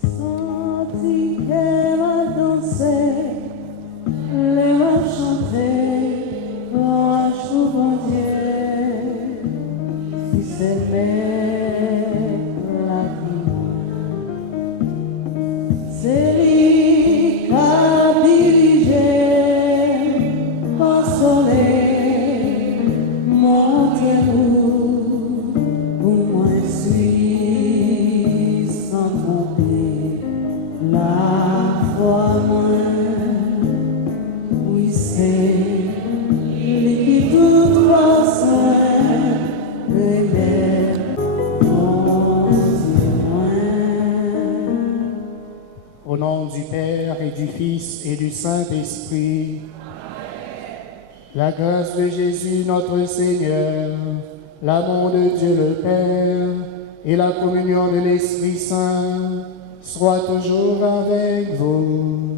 Senti qu'elle a dansé, elle a chanté, louange pour mon Dieu, qui s'aimait la vie. C'est lui qui a dirigé, consolé, montrez-vous, pour moi suis sans tromper. La foi moins, oui c'est lui qui tout va soin, relève mon Dieu moins. Au nom du Père et du Fils et du Saint-Esprit, la grâce de Jésus notre Seigneur, l'amour de Dieu le Père et la communion de l'Esprit Saint soient toujours avec vous.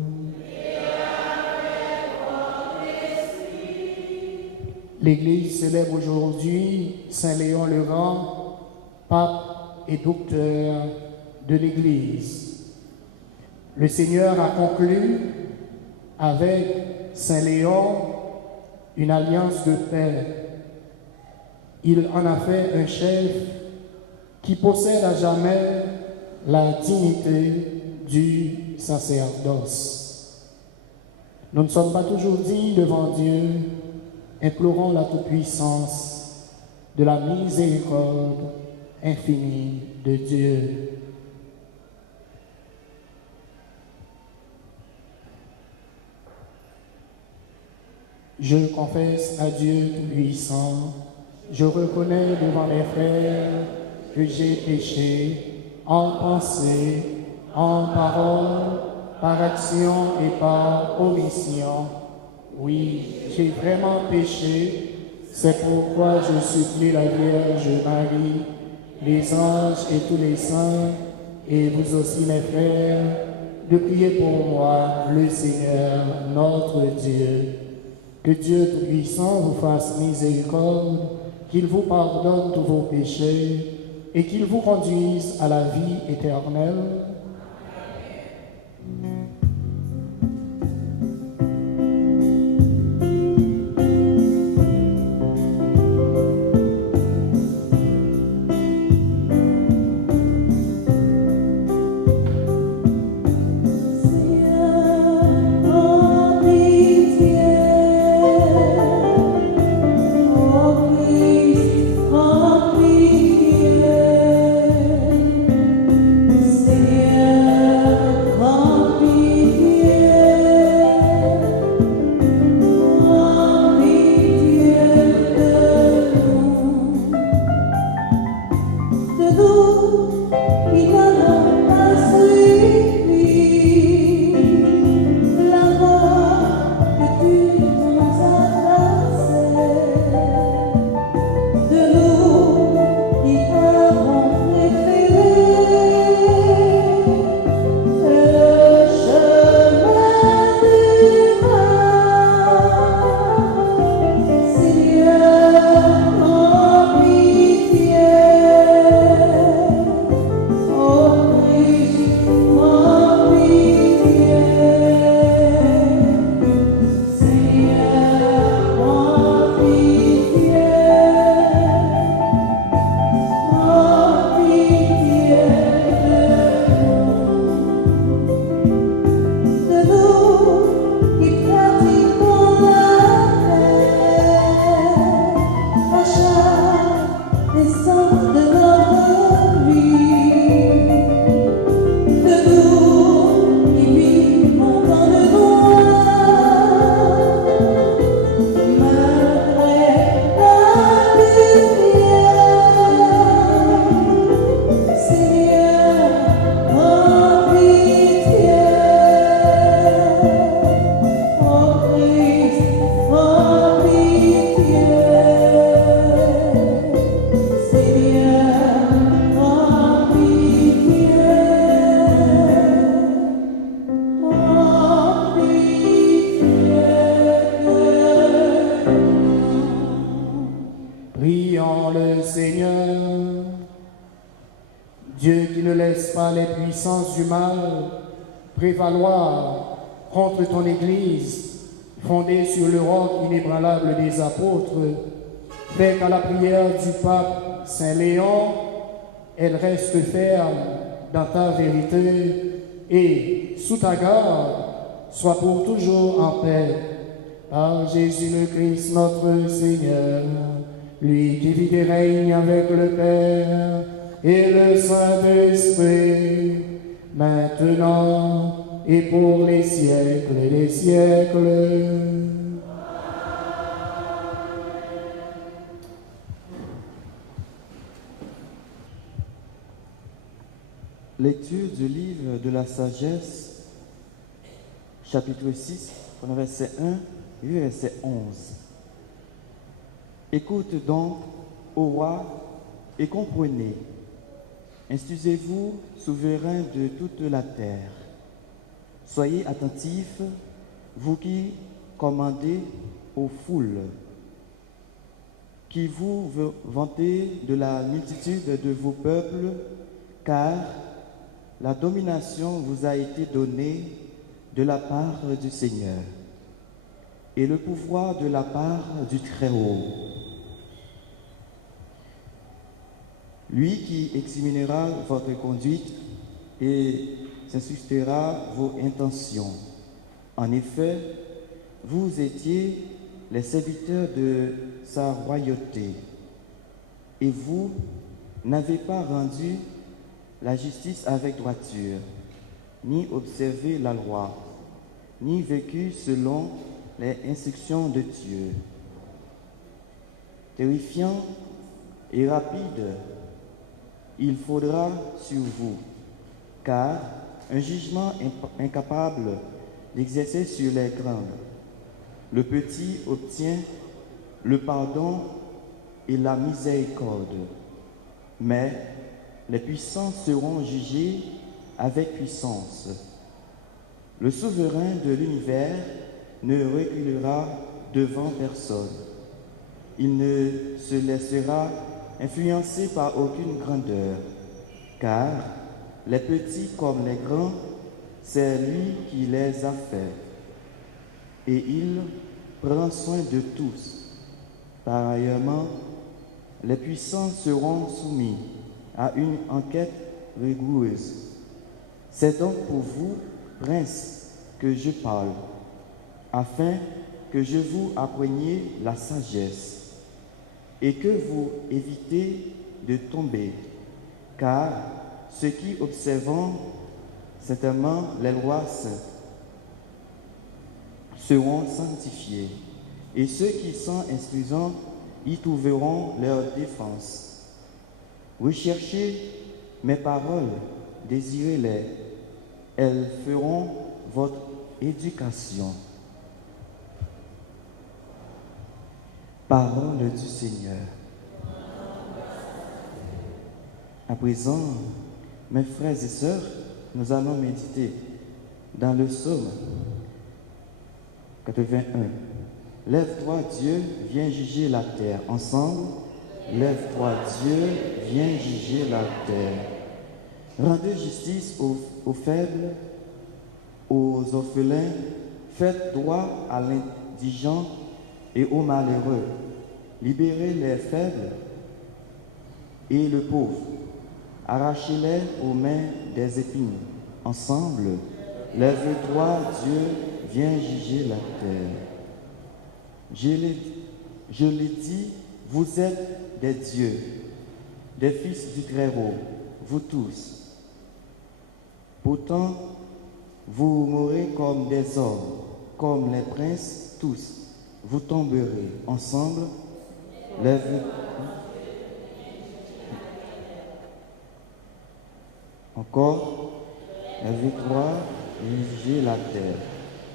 L'Église célèbre aujourd'hui Saint Léon le Grand, pape et docteur de l'Église. Le Seigneur a conclu avec Saint Léon une alliance de paix. Il en a fait un chef qui possède à jamais la dignité du sacerdoce. Nous ne sommes pas toujours dignes devant Dieu, implorons la toute-puissance de la miséricorde infinie de Dieu. Je confesse à Dieu Tout-Puissant, je reconnais devant les frères que j'ai péché en pensée, en parole, par action et par omission. Oui, j'ai vraiment péché, c'est pourquoi je supplie la Vierge Marie, les anges et tous les saints, et vous aussi mes frères, de prier pour moi, le Seigneur, notre Dieu. Que Dieu Tout-Puissant vous fasse miséricorde, qu'il vous pardonne tous vos péchés et qu'il vous conduise à la vie éternelle. Oh Dieu qui ne laisse pas les puissances du mal prévaloir contre ton Église, fondée sur le roc inébranlable des apôtres, fais qu'à la prière du pape Saint Léon, elle reste ferme dans ta vérité et, sous ta garde, soit pour toujours en paix. Par Jésus le Christ, notre Seigneur, lui qui vit et règne avec le Père et le Saint-Esprit, maintenant et pour les siècles des siècles. Lecture du livre de la sagesse, chapitre 6, verset 1 et verset 11. Écoute donc, ô roi, et comprenez. Instruisez-vous, souverain de toute la terre. Soyez attentifs, vous qui commandez aux foules, qui vous vantez de la multitude de vos peuples, car la domination vous a été donnée de la part du Seigneur et le pouvoir de la part du Très-Haut. Lui qui examinera votre conduite et s'instruira vos intentions. En effet, vous étiez les serviteurs de sa royauté et vous n'avez pas rendu la justice avec droiture, ni observé la loi, ni vécu selon les instructions de Dieu. Terrifiant et rapide, il faudra sur vous, car un jugement incapable d'exercer sur les grands. Le petit obtient le pardon et la miséricorde, mais les puissants seront jugés avec puissance. Le souverain de l'univers ne reculera devant personne. Il ne se laissera influencer par aucune grandeur, car les petits comme les grands, c'est lui qui les a faits. Et il prend soin de tous. Par ailleurs, les puissants seront soumis à une enquête rigoureuse. C'est donc pour vous, princes, que je parle, afin que je vous appreniez la sagesse et que vous évitez de tomber, car ceux qui observent certainement les lois seront sanctifiés, et ceux qui sont instruisants y trouveront leur défense. Recherchez mes paroles, désirez-les, elles feront votre éducation. Parole du Seigneur. À présent, mes frères et sœurs, nous allons méditer dans le psaume 81. Lève-toi, Dieu, viens juger la terre. Ensemble, lève-toi, Dieu, viens juger la terre. Rendez justice aux faibles, aux orphelins, faites droit à l'indigent et aux malheureux. Libérez les faibles et le pauvre. Arrachez-les aux mains des épines. Ensemble, lève-toi, Dieu, viens juger la terre. Je l'ai dit, vous êtes des dieux, des fils du Très-Haut, vous tous. Pourtant, vous mourrez comme des hommes, comme les princes tous. Vous tomberez ensemble, lève-vous. Encore, lève-toi et jugez la terre.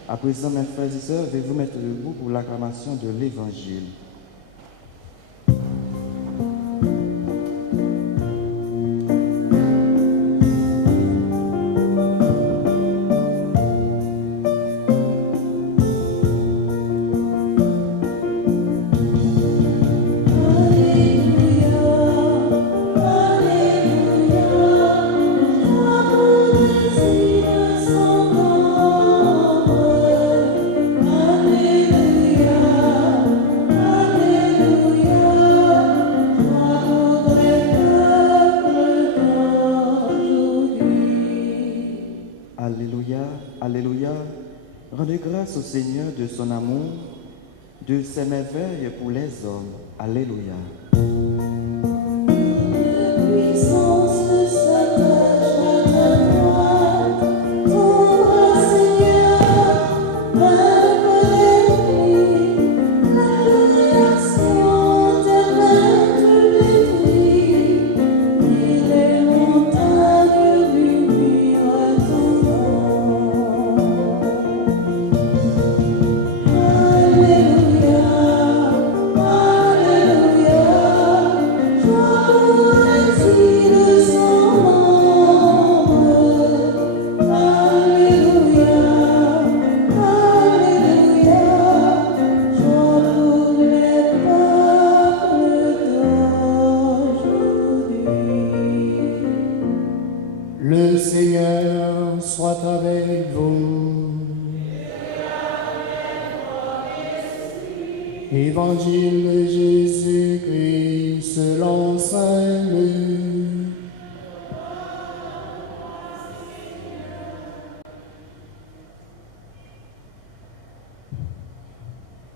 À présent, mes frères et sœurs, je vais vous mettre debout pour l'acclamation de l'Évangile. Alléluia, Alléluia. Rendez grâce au Seigneur de son amour, de ses merveilles pour les hommes. Alléluia. Puissance s'attache à ta droite, ton bras, Seigneur, vaincre l'ennemi. L'adoration t'éteint détruit, et les montagnes murmurent à ton nom. Alléluia, Alléluia, joie pour l'exil de son nom. Alléluia, Alléluia, joie pour les peuples d'aujourd'hui. Le Seigneur soit avec vous. Évangile de Jésus-Christ selon saint Luc.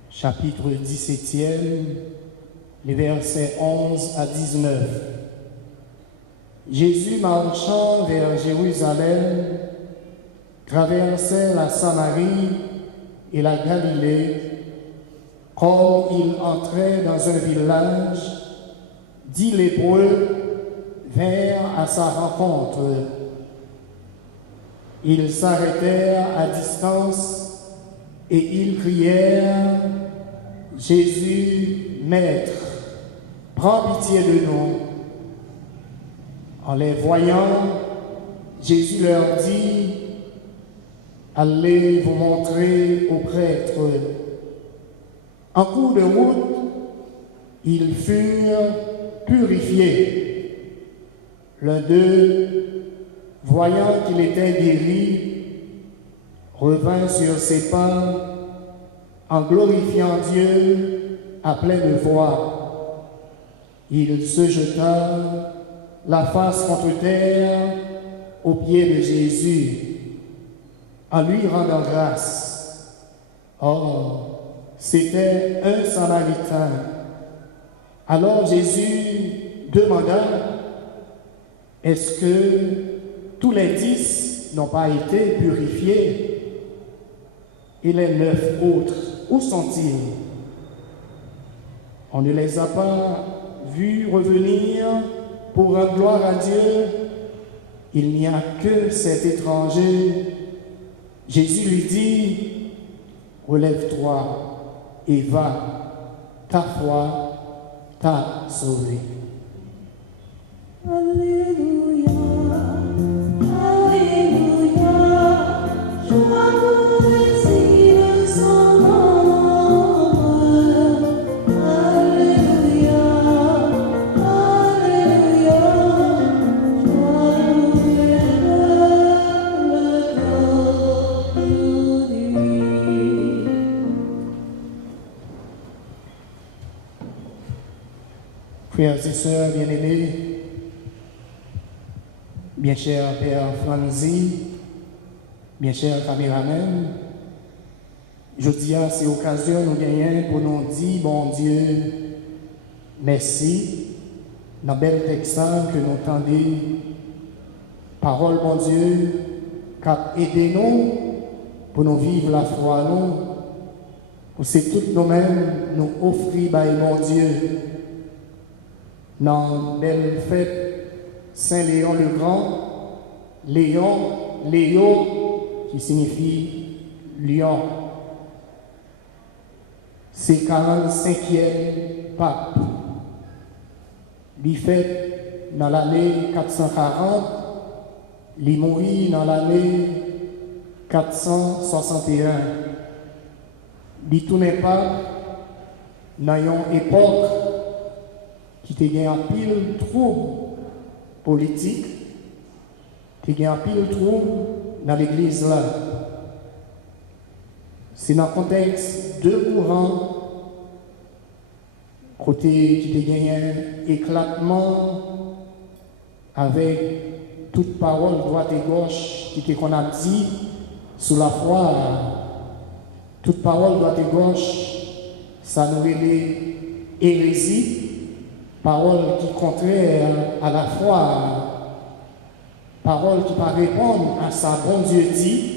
Chapitre 17e, les versets 11 à 19. Jésus, marchant vers Jérusalem, traversait la Samarie et la Galilée. Comme il entrait dans un village, 10 lépreux vinrent à sa rencontre. Ils s'arrêtèrent à distance et ils crièrent: Jésus, Maître, prends pitié de nous. En les voyant, Jésus leur dit: Allez vous montrer aux prêtres. En cours de route, ils furent purifiés. L'un d'eux, voyant qu'il était guéri, revint sur ses pas en glorifiant Dieu à pleine voix. Il se jeta la face contre terre aux pieds de Jésus en lui rendant grâce. Or, c'était un Samaritain. Alors Jésus demanda: Est-ce que tous les 10 n'ont pas été purifiés? Et les 9 autres, où sont-ils? On ne les a pas vus revenir pour rendre gloire à Dieu. Il n'y a que cet étranger. Jésus lui dit: Relève-toi et va, ta foi t'a sauvé. Alléluia, Alléluia, joie pour l'exil de son nom. Alléluia, Alléluia, joie pour les peuples d'aujourd'hui. Frères et sœurs bien-aimés, bien cher Père Franzi, bien cher caméraman, je dis à ces occasions nous gagnons pour nous dire, bon Dieu, merci, dans le bel texte que nous entendons, parole, bon Dieu, qui a aidé nous pour nous vivre la foi, nous, pour c'est tout nous-mêmes nous offrir, mon Dieu, dans la belle fête Saint-Léon le Grand, Léo, qui signifie lion. C'est 45e pape. Il fait dans l'année 440, il mourit dans l'année 461. Il tournait pas dans une époque qui te gagne un pile trouble politique, qui gagne un pile trouble dans l'église là. C'est dans le contexte de courants, côté qui te gagne un éclatement avec toute parole droite et gauche qui te qu'on a dit sous la foi Toute parole doit être gauche, ça nous relève hérésie, parole qui est contraire à la foi, parole qui va répondre à sa bon Dieu dit,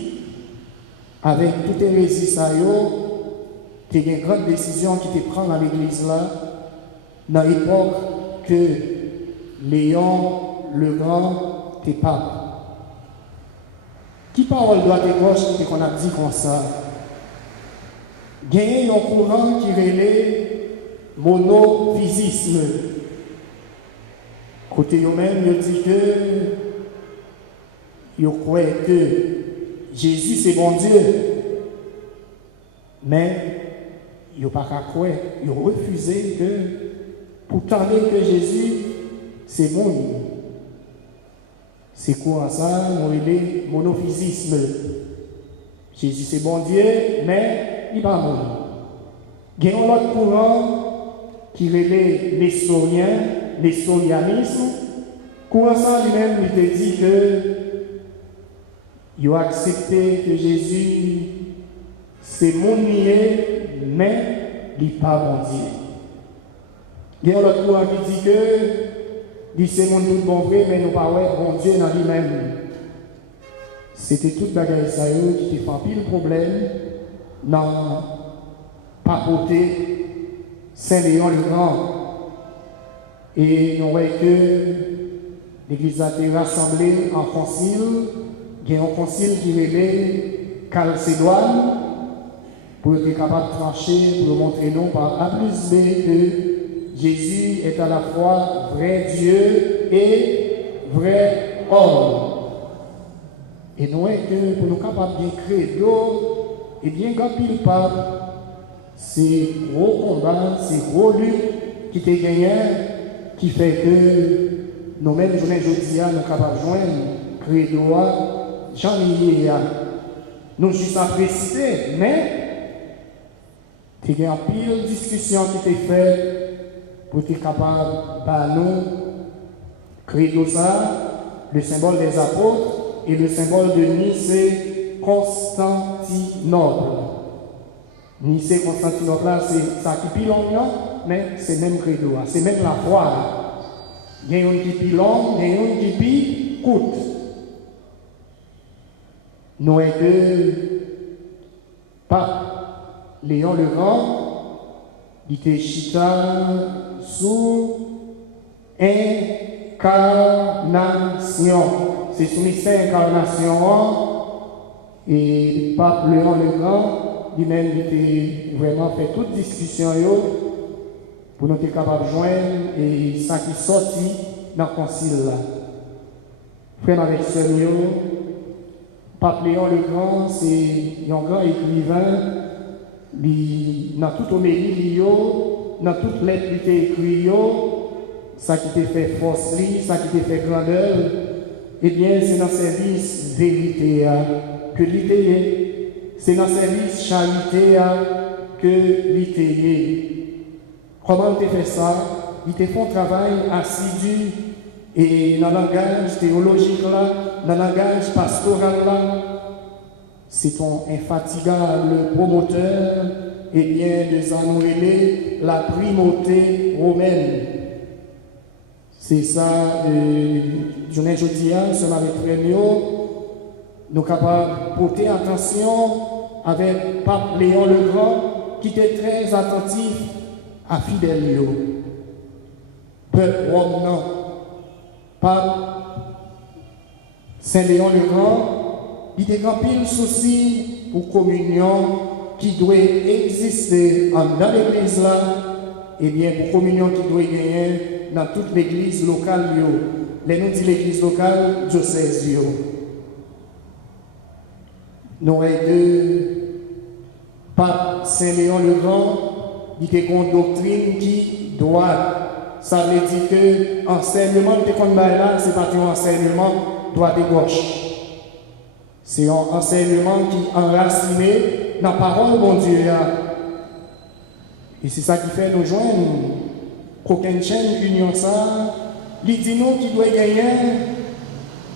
avec toute hérésie, ça y est, il y a une grande décision qui te prend dans l'église là, dans l'époque que Léon le Grand t'es pape. Qui parole doit être gauche qu'on a dit comme ça? Gagner un courant qui relève monophysisme. Côté eux-mêmes, ils disent que ils croient que Jésus c'est bon Dieu. Mais ils n'ont pas qu'à croire. Ils ont refusé que pour tenter que Jésus c'est bon. C'est quoi ça? Le monophysisme. Jésus c'est bon Dieu, mais il n'est pas bon. Il y a un autre courant qui relève l'historianisme. Courant ça lui-même, il te dit que il a accepté que Jésus c'est mon lié, mais il n'est pas bon Dieu. Il y a un autre courant qui dit que c'est mon tout bon vrai, mais nous pas bon Dieu dans lui-même. C'était toute bagaille ça qui te fait pile problème dans papoter Saint-Léon le Grand. Et nous voyons que l'Église a été rassemblée en concile. Il y a un concile qui relève Chalcédoine pour être capable de trancher, pour montrer nous par A plus B que Jésus est à la fois vrai Dieu et vrai homme. Et nous voyons que pour nous capables de créer d'eau et bien gagner le pape, c'est gros combat, c'est gros lutte qui t'est gagné, qui fait que nous-mêmes, journée aujourd'hui, nous sommes capables de joindre, créer d'eau, j'en ai nous juste apprécié, mais il y a une pile discussion qui t'est faite pour être capable de nous créer d'eau ça, le symbole des apôtres et le symbole de Nicée Constantinople. Nicée Constantinople, c'est ça qui est long, mais c'est même credo, c'est même la foi. Il y a une qui est longue, il y a une qui est courte. Nous avons que Pape Léon le Grand, il était chita sous incarnation. C'est sous mystère incarnation. Et Pape Léon le Grand, lui-même, il était vraiment fait toute discussion pour nous être capables de joindre et ça qui sortit dans le concile là. Frère avec sœur, Pape Léon le Grand, c'est un grand écrivain. Dans toute homélie, dans toute lettre qui était écrite, ça qui était fait force, ça qui était fait grandeur, eh bien, c'est dans le service vérité que l'ité c'est dans le service charité que l'ité Comment tu fait ça? Il te fait un travail assidu et dans le langage théologique là, dans le langage pastoral là, c'est ton infatigable promoteur et bien de annouer la primauté romaine. C'est ça, je ne dis pas, c'est avec Prémio, nous sommes capables de porter attention avec Pape Léon le Grand, qui était très attentif à fidèle. Peuple Rome, non. Pape Saint-Léon le Grand, il était rempli de soucis pour communion qui doit exister dans l'église là, et bien pour communion qui doit gagner dans toute l'église locale. Les nous dit l'église locale, diocèse. Nous avons deux Pape Saint-Léon le Grand, il y a une doctrine qui doit. Ça veut dire que l'enseignement de l'école là, ce n'est pas un enseignement droit et gauche. C'est un enseignement qui est enraciné dans la parole de mon Dieu. Et c'est ça qui fait nous joindre. Qu'aucune chaîne union ça, il dit nous qui doit gagner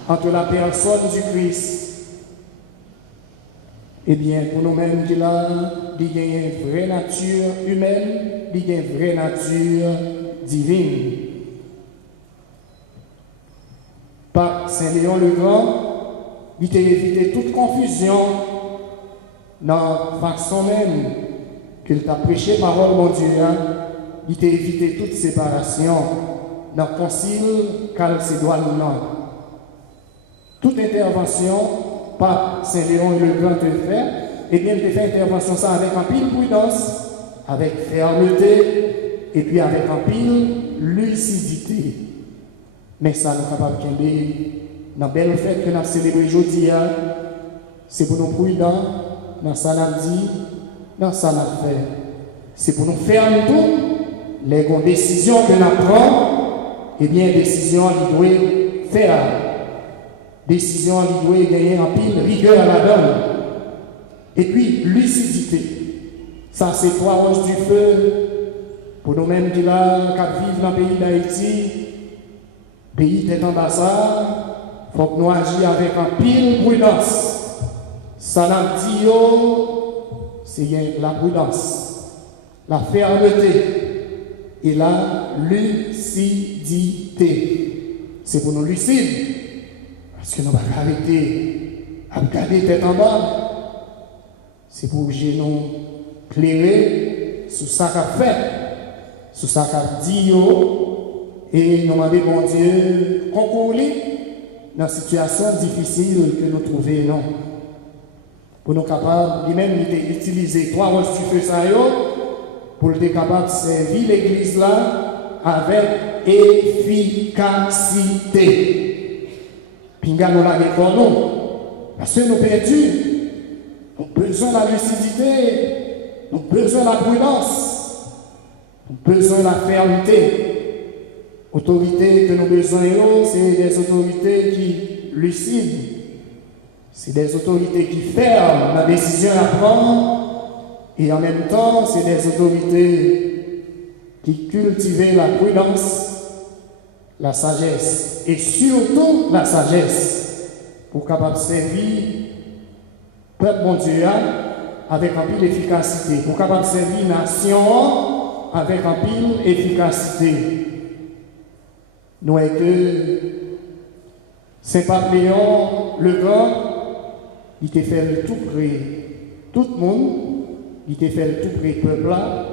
entre la personne du Christ. Eh bien, pour nous-mêmes qui là, il y a une vraie nature humaine, il y a une vraie nature divine. Pape Saint-Léon le Grand, il t'a évité toute confusion dans la façon même qu'il t'a prêché parole, mon Dieu. Il t'a évité toute séparation dans le concile Chalcédoine. Toute intervention, Pape Saint-Léon le Grand te fait, et bien, il te fait intervention ça avec un pile prudence, avec fermeté, et puis avec un pile lucidité. Mais ça, nous sommes capables de dans la belle fête que nous avons célébrée aujourd'hui, c'est pour nous prudents, dans ça nous dit, dans ça nous fait. C'est pour nous faire tout, les décisions que nous prenons, et bien, décisions qui doivent faire. Décision qui doit gagner en pile rigueur à la donne. Et puis, lucidité. Ça, c'est trois roches du feu. Pour nous-mêmes qui là, qui vivent dans le pays d'Haïti, pays des ambassades, il faut que nous agissions avec un pile prudence. Ça n'a dit, c'est la prudence, la fermeté et la lucidité. C'est pour nous lucides. Parce que nous ne pouvons pas arrêter à regarder tête en bas. C'est pour que nous clairer sur ça qu'a fait, sur ça qu'a dit, et nous demander, bon Dieu, concourir dans la situation difficile que nous trouvons. Pour nous capables, lui-même, d'utiliser trois roches du feu, pour être capable de servir l'église là avec efficacité. Pinga nous l'avons pour nous. Parce que nous perdus. Nous avons besoin de la lucidité. Nous avons besoin de la prudence. Nous avons besoin de la fermeté. Autorités que nous avons besoin, c'est des autorités qui lucident. C'est des autorités qui ferment la décision à prendre. Et en même temps, c'est des autorités qui cultivent la prudence, la sagesse et surtout la sagesse pour capable servir peuple bon Dieu avec un pile efficacité, pour capable servir nation avec un pile efficacité. Nous que Saint Pape Léon le Grand, il t'a fait tout près tout le monde, il t'a fait tout près peuple là,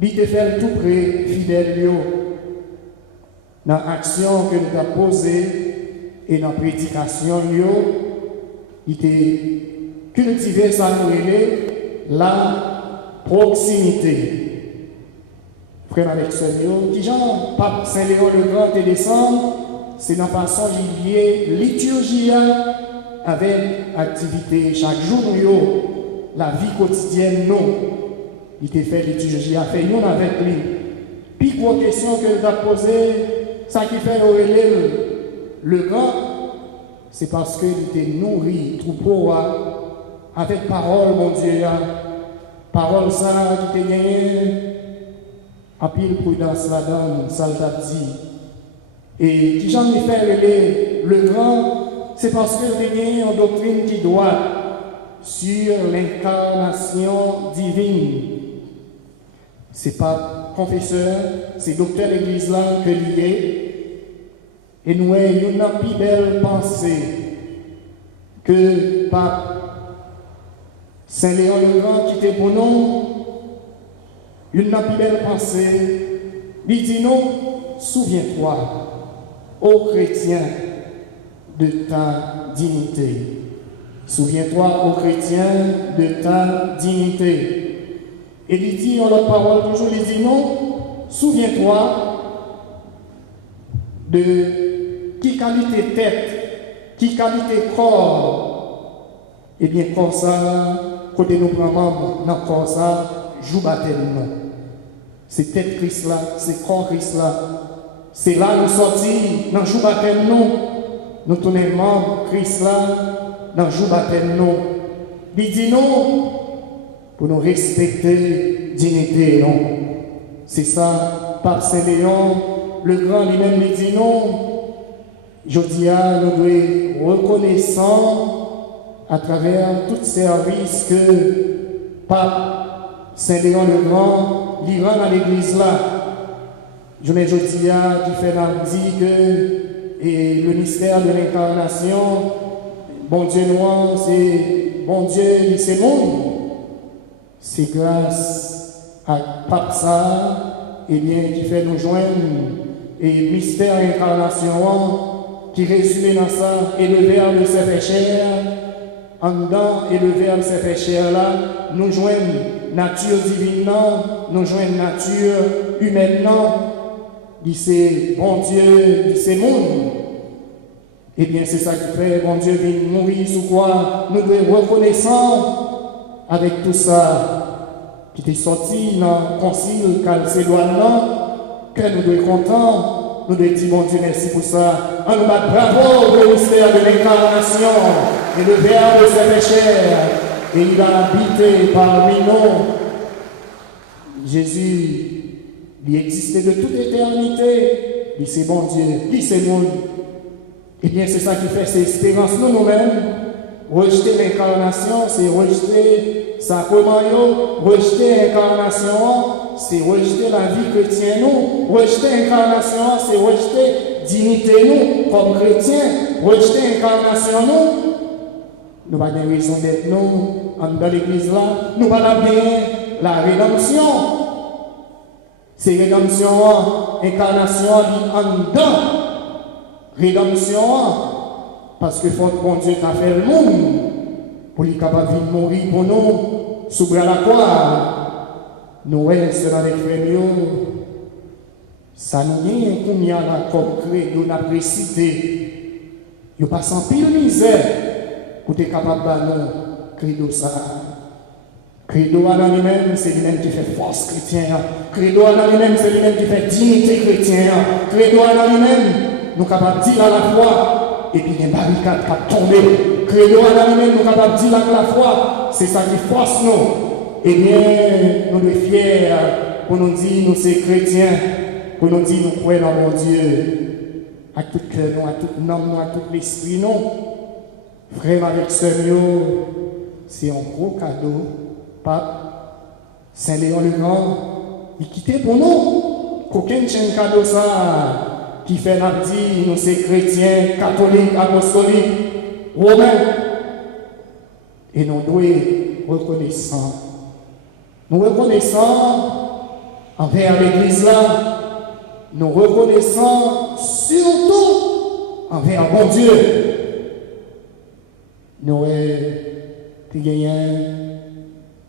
il t'a fait tout près fidèle. Dans l'action que nous avons posée et dans la prédication, il a cultivé sa la proximité. Frère avec ce qui Jean, Pape Saint-Léon le Grand et descend, c'est dans la façon de lier liturgie avec activité chaque jour, la vie quotidienne, non. Il a fait liturgie, a fait nous avec lui. Puis, pour question que nous avons posée, ça qui fait le grand, c'est parce qu'il était nourri, troupeau, avec parole, mon Dieu. Parole, ça qui était gagné, à pile prudence là-dedans, ça l'a dit. Et qui j'en ai fait le grand, c'est parce qu'il était gagné en doctrine qui doit sur l'incarnation divine. C'est pas confesseur, c'est docteur de l'église là que lié. Et nous avons une plus belle pensée que Pape Saint-Léon le Grand qui était pour nous. Une plus belle pensée. Il dit nous, souviens-toi, ô chrétien, de ta dignité. Souviens-toi, ô chrétien, de ta dignité. Et il dit en notre parole toujours, il dit non, souviens-toi de qui qualité tête, qui qualité corps. Et bien comme ça, côté nous prend membre, dans corps ça, joue baptême. C'est tête Christ là, c'est corps Christ là. C'est là nous sortis dans joue baptême nous tournons membre Christ là, dans joue baptême nous. Il dit non. Pour nous respecter dignité, non. C'est ça, Pape Saint-Léon, le Grand lui-même lui dit non. Je dis à nous devons reconnaissants à travers tout service que Pape Saint-Léon le Grand lui rend à l'église là. Je me dis qui fait dit que et le mystère de l'incarnation, bon Dieu noir, c'est bon Dieu, c'est monde. C'est grâce à Pape ça, et bien, qui fait nous joindre et mystère incarnation qui résume dans ça, et le Verbe s'est fait chair, en dedans, et le Verbe s'est fait chair là, nous joignent nature divine, nous joignent nature humaine, dit c'est bon Dieu, dit c'est monde. Et bien, c'est ça qui fait, bon Dieu vient mourir sous quoi nous devons reconnaissant avec tout ça qui est sorti dans le concile calcédoine, que nous devons être contents, nous devons dire bon Dieu merci pour ça. On nous bat bravo pour le mystère de l'incarnation et le Verbe s'est fait chair et il a habité parmi nous. Jésus, il existait de toute éternité, il c'est bon Dieu, il c'est monde. Et bien c'est ça qui fait cette espérance nous-mêmes. Rejeter l'incarnation, c'est rejeter sacrement, rejeter l'incarnation, c'est rejeter la vie chrétienne nous, rejeter l'incarnation, c'est rejeter dignité nous comme chrétiens, rejeter l'incarnation nous pas de raison d'être nous dans l'église là, nous pas bien la rédemption. C'est rédemption, incarnation en dedans, rédemption. Parce que faut bon Dieu t'a fait le monde pour lui capable de mourir pour nous sous la croix. Nous restons dans les frères, ça nous vient combien là comme credo n'a précité. Yo pas sans pile misère pour être capable de nous credo ça. Credo à lui-même, c'est lui-même qui fait force chrétienne. Credo à lui-même, c'est lui-même qui fait dignité chrétienne. Credo à lui-même, nous capables de dire à la fois. Et puis il y a une barricade qui a tombé. Credo à lui-même, nous sommes capables de dire à la fois, c'est ça qui force nous. Eh bien, nous sommes fiers pour nous dire nous sommes chrétiens, pour nous dire nous croyons dans mon Dieu. À tout cœur, nous, à tout nom, nous, à tout l'esprit, nous. Frère avec sœur, c'est un gros cadeau. Pape Saint-Léon le Grand, il quittait pour nous. Qu'aucun chaîne cadeau ça. Qui fait la dire, nous sommes chrétiens, catholiques, apostoliques, romains. Et nous devons reconnaissants. Nous reconnaissons envers l'Église là. Nous reconnaissons surtout envers bon Dieu. Nous avons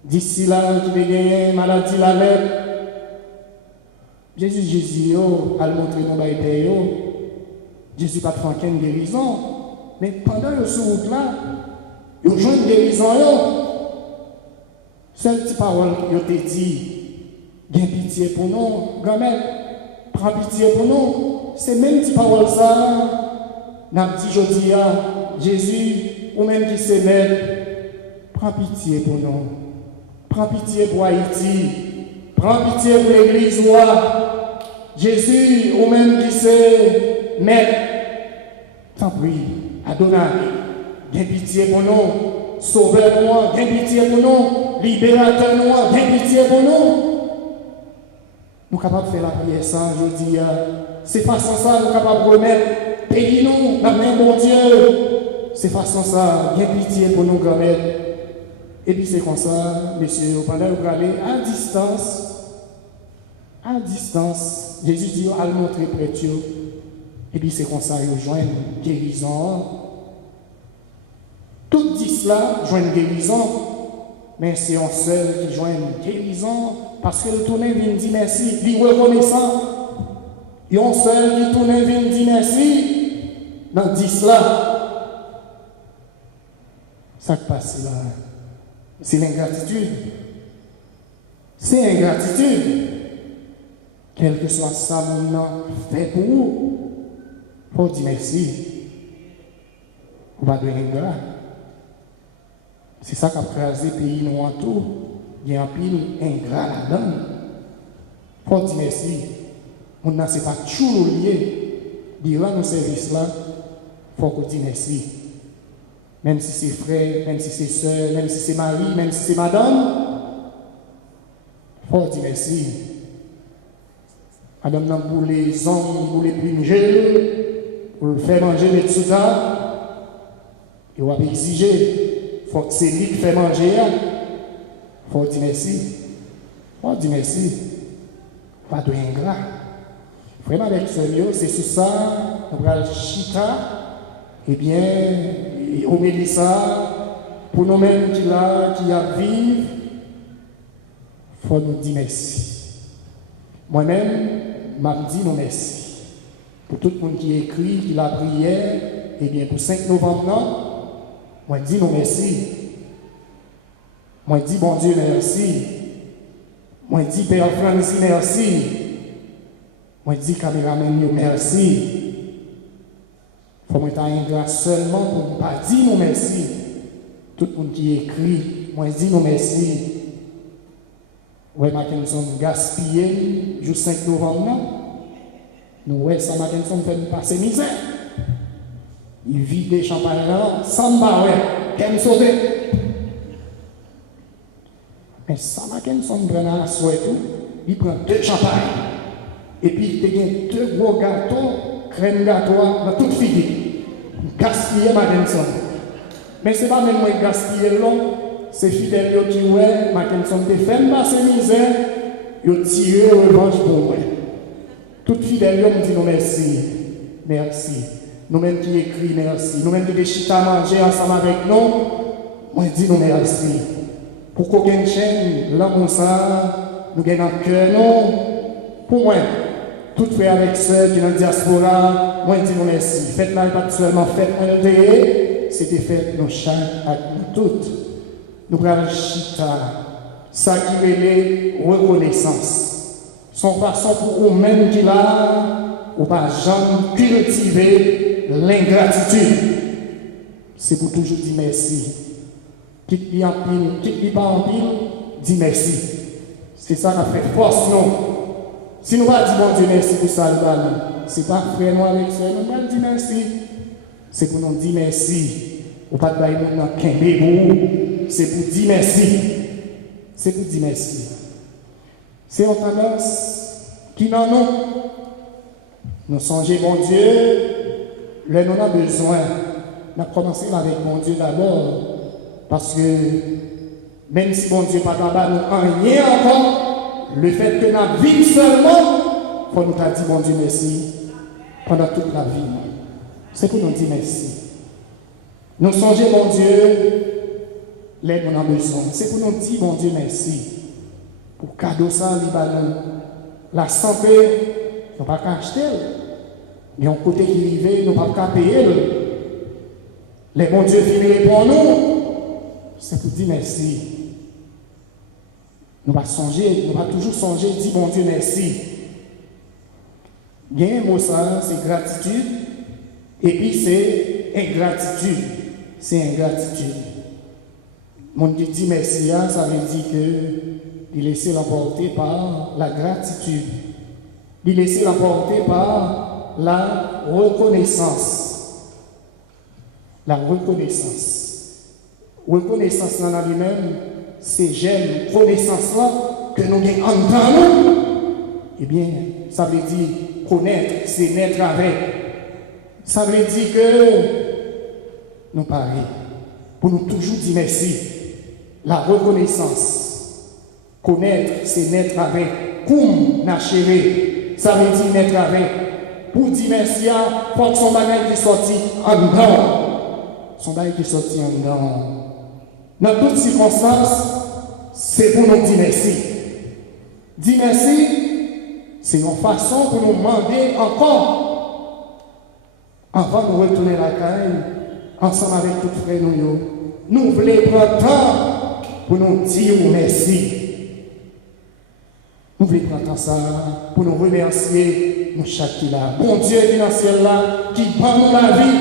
d'ici là, qui a gagné maladie la lèvre. Jésus, a montré nos baïtés, Jésus n'a pas fait une guérison. Mais pendant le route là, il y a une guérison. Seule petite parole qu'il a dit, gain pitié pour nous, grand-mère, prends pitié pour nous. C'est même petite parole ça, n'a dit je dis Jésus, ou même qui s'est maître, prends pitié pour nous. Prends pitié pour Haïti. Prends pitié pour l'église. Jésus, ou même qui sait mettre, t'en prie, Adonai, viens pitié pour nous, sauveur-moi, viens pitié pour nous, libérateur-moi, viens pitié pour nous. Nous sommes capables de faire la prière sans, je dis, c'est façon ça, nous sommes capables de remettre, pays-nous, la main bon Dieu. C'est façon ça, viens pitié pour nous, grand-mère. Et puis c'est comme ça, messieurs, pendant que vous allez à distance, Jésus dit à le montrer près de Dieu. Et puis c'est comme ça, il joint une guérison. Tout dit cela, joint une guérison, mais c'est un seul qui joint une guérison, parce que le tourné vient dire merci, il reconnaissant. Il y a un seul qui tourne vient dire merci, dans dit cela. Ça qui passe là, c'est l'ingratitude. C'est ingratitude. Quel que soit ça, mon fait pour vous, il faut dire merci. Vous ne pouvez pas donner ingrat. C'est ça qui a crasé le pays nous en tout. Il y a un pile ingrat là-dedans. Il faut dire merci. On n'a pas toujours lié. Durant nos services là, il faut dire merci. même si c'est frère, même si c'est soeur, même si c'est mari, même si c'est madame, faut dire merci. Madame n'a pour les hommes, pour les plungés, pour le faire manger les tout ça, il va exiger, faut que c'est lui qui fait manger, faut dire merci. Faut dire merci. Pas de ingrat. Vraiment avec ce lieu, c'est sur ça, on va le chita, eh bien, on met ça, pour nous-mêmes qui là, qui a vivre, il faut nous dire merci. Moi-même, je dis non merci. Pour tout le monde qui écrit, qui l'a prière, eh bien, pour 5 novembre, non, moi je dis non merci. Moi je dis bon Dieu merci. Moi je dis Père Francis merci. Moi je dis caméraman merci. Faut moi t'as une grâce seulement pour ne pas dire non merci. Tout le monde qui écrit, moi je dis non merci. Ouais, Mackinson gaspillé jour 5 novembre, non? Nous, ouais, ça Mackinson fait nous passer misère. Il vide des champagnes là, sans bas, ouais, qu'elle sauve. Mais ça Mackinson prend la soie et tout, il prend 2 champagnes. Et puis il te gagne 2 gros gâteaux, crème gâteau, dans toute fille. Gaspillé Mackinson. Mais c'est pas même moi gaspillé long. C'est fidèles qui ouais, Mackinson te fait passer misère, ils tirent revanche pour moi. Toutes fidèles me disent non merci, merci. Nous-mêmes qui écrivons merci, nous-mêmes qui déchirons à manger ensemble avec nous, moi je dis non merci. Pour qu'aucune chaîne, l'amour ça, nous gagnons un cœur, non. Pour moi, tout fait avec ceux qui sont dans la diaspora, moi je dis non merci. Faites-la pas seulement, faites-la le c'était fait nos chaque à nous toutes. Nous prenons chita, ça qui est reconnaissance. Son façon pour nous-mêmes qui là, ou pas jamais cultiver l'ingratitude. C'est pour toujours dire merci. Quitte lui en pile, quitte lui pas en pile, dis merci. C'est ça qui fait force nous. Si nous pas dire bon Dieu merci pour ça, c'est pas frère nous avec ça, nous pas dire merci. C'est pour nous dire merci. Ou pas de bailler nous dans Kembébou. C'est pour dire merci. C'est pour dire merci. C'est une tendance qui n'en nous. Nous songeons, bon Dieu, là nous avons besoin. Nous avons commencé avec mon Dieu d'abord. Parce que même si bon Dieu n'a pas nous rien encore, le fait que nous vivons seulement, il faut nous dire bon Dieu merci pendant toute la vie. C'est pour nous dire merci. Nous songeons, bon Dieu, l'aide nous avons besoin. C'est pour nous dire, bon Dieu, merci. Pour cadeau ça, la santé, nous ne pouvons pas acheter. Mais en côté qui arrive, nous ne pouvons pas payer. Les bon Dieu finissent pour nous. C'est pour dire merci. Nous ne songer, nous ne toujours songer, dire bon Dieu, merci. Il y a un mot ça, c'est gratitude. Et puis c'est ingratitude. C'est ingratitude. Mon Dieu dit merci, ça veut dire que il laisser l'emporter par la gratitude. Il laisser l'emporter par la reconnaissance. La reconnaissance. Reconnaissance dans lui-même, c'est j'aime connaissance là que nous avons en nous. Eh bien, ça veut dire connaître, c'est naître avec. Ça veut dire que nous parlons pour nous toujours dire merci. La reconnaissance. Connaître, c'est naître avec. Comme n'achever, ça veut dire naître avec. Pour dire merci, il faut que son bagage qui sorti en dedans. Son bagage qui sorti en dedans. Dans toutes circonstances, c'est pour nous dire merci. Dire merci, c'est une façon pour nous demander encore. Avant de retourner à la caille, ensemble avec tous les frères, nous voulons prendre temps pour nous dire merci. Nous voulons prendre ça pour nous remercier, nous chaque qui là. Bon Dieu qui est dans le ciel là, qui prend nous la vie,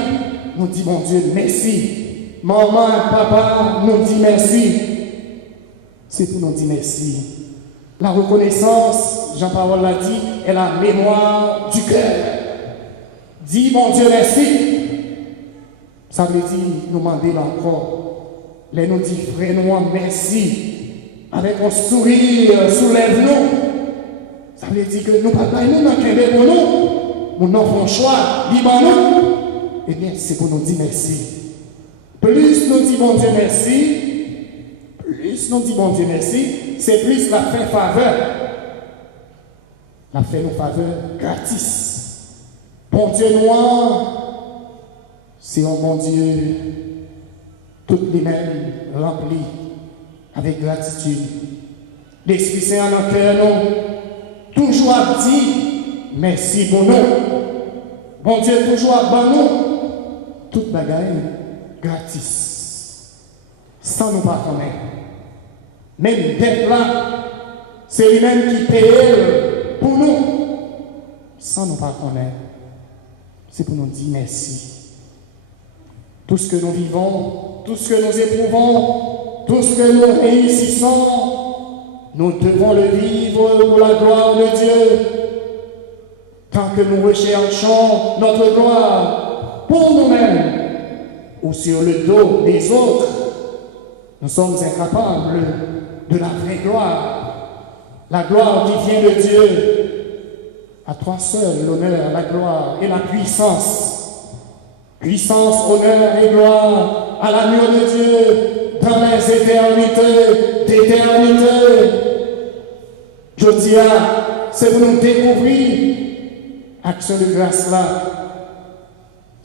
nous dit bon Dieu merci. Maman, papa, nous dit merci. C'est pour nous dire merci. La reconnaissance, Jean-Paul l'a dit, est la mémoire du cœur. Dis mon Dieu merci. Ça veut dire nous demander encore. Les nous dit frère nous merci. Avec un sourire soulève-nous. Ça veut dire que nous ne pouvons pas nous dans quel pour nous. Nous avons un choix, libre nous. Eh bien, c'est pour nous dire merci. Plus nous disons bon Dieu merci, plus nous disons bon Dieu merci, c'est plus la fait faveur. La fait nos faveurs gratis. Bon Dieu noir, c'est un bon Dieu, toutes les mêmes remplies avec gratitude. L'Esprit Saint en notre cœur, nous, toujours dit merci pour nous. Bon Dieu, toujours à nous, toute bagaille gratis, sans nous pas connaître. Même d'être là, c'est lui-même qui paye pour nous, sans nous pas connaître. C'est pour nous dire merci. Tout ce que nous vivons, tout ce que nous éprouvons, tout ce que nous réussissons, nous devons le vivre pour la gloire de Dieu. Tant que nous recherchons notre gloire pour nous-mêmes ou sur le dos des autres, nous sommes incapables de la vraie gloire. La gloire qui vient de Dieu. À toi seul l'honneur, la gloire et la puissance. Puissance, honneur et gloire à l'agneau de Dieu dans les éternités d'éternité. Je dis, c'est pour nous découvrir action de grâce là.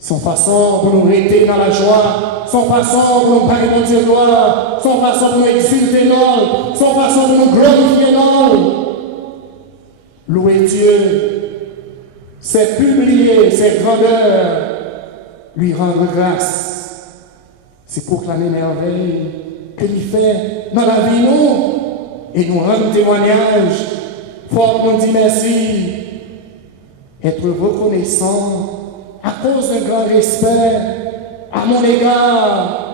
Son façon pour nous rester dans la joie, son façon pour nous parler de Dieu gloire, son façon pour nous exulter non, son façon pour nous glorifier non. Louer Dieu, c'est publier ses grandeurs, lui rendre grâce. C'est proclamer merveille que lui fait dans la vie nous et nous rendre témoignage. Fort nous dit merci. Être reconnaissant à cause d'un grand respect à mon égard.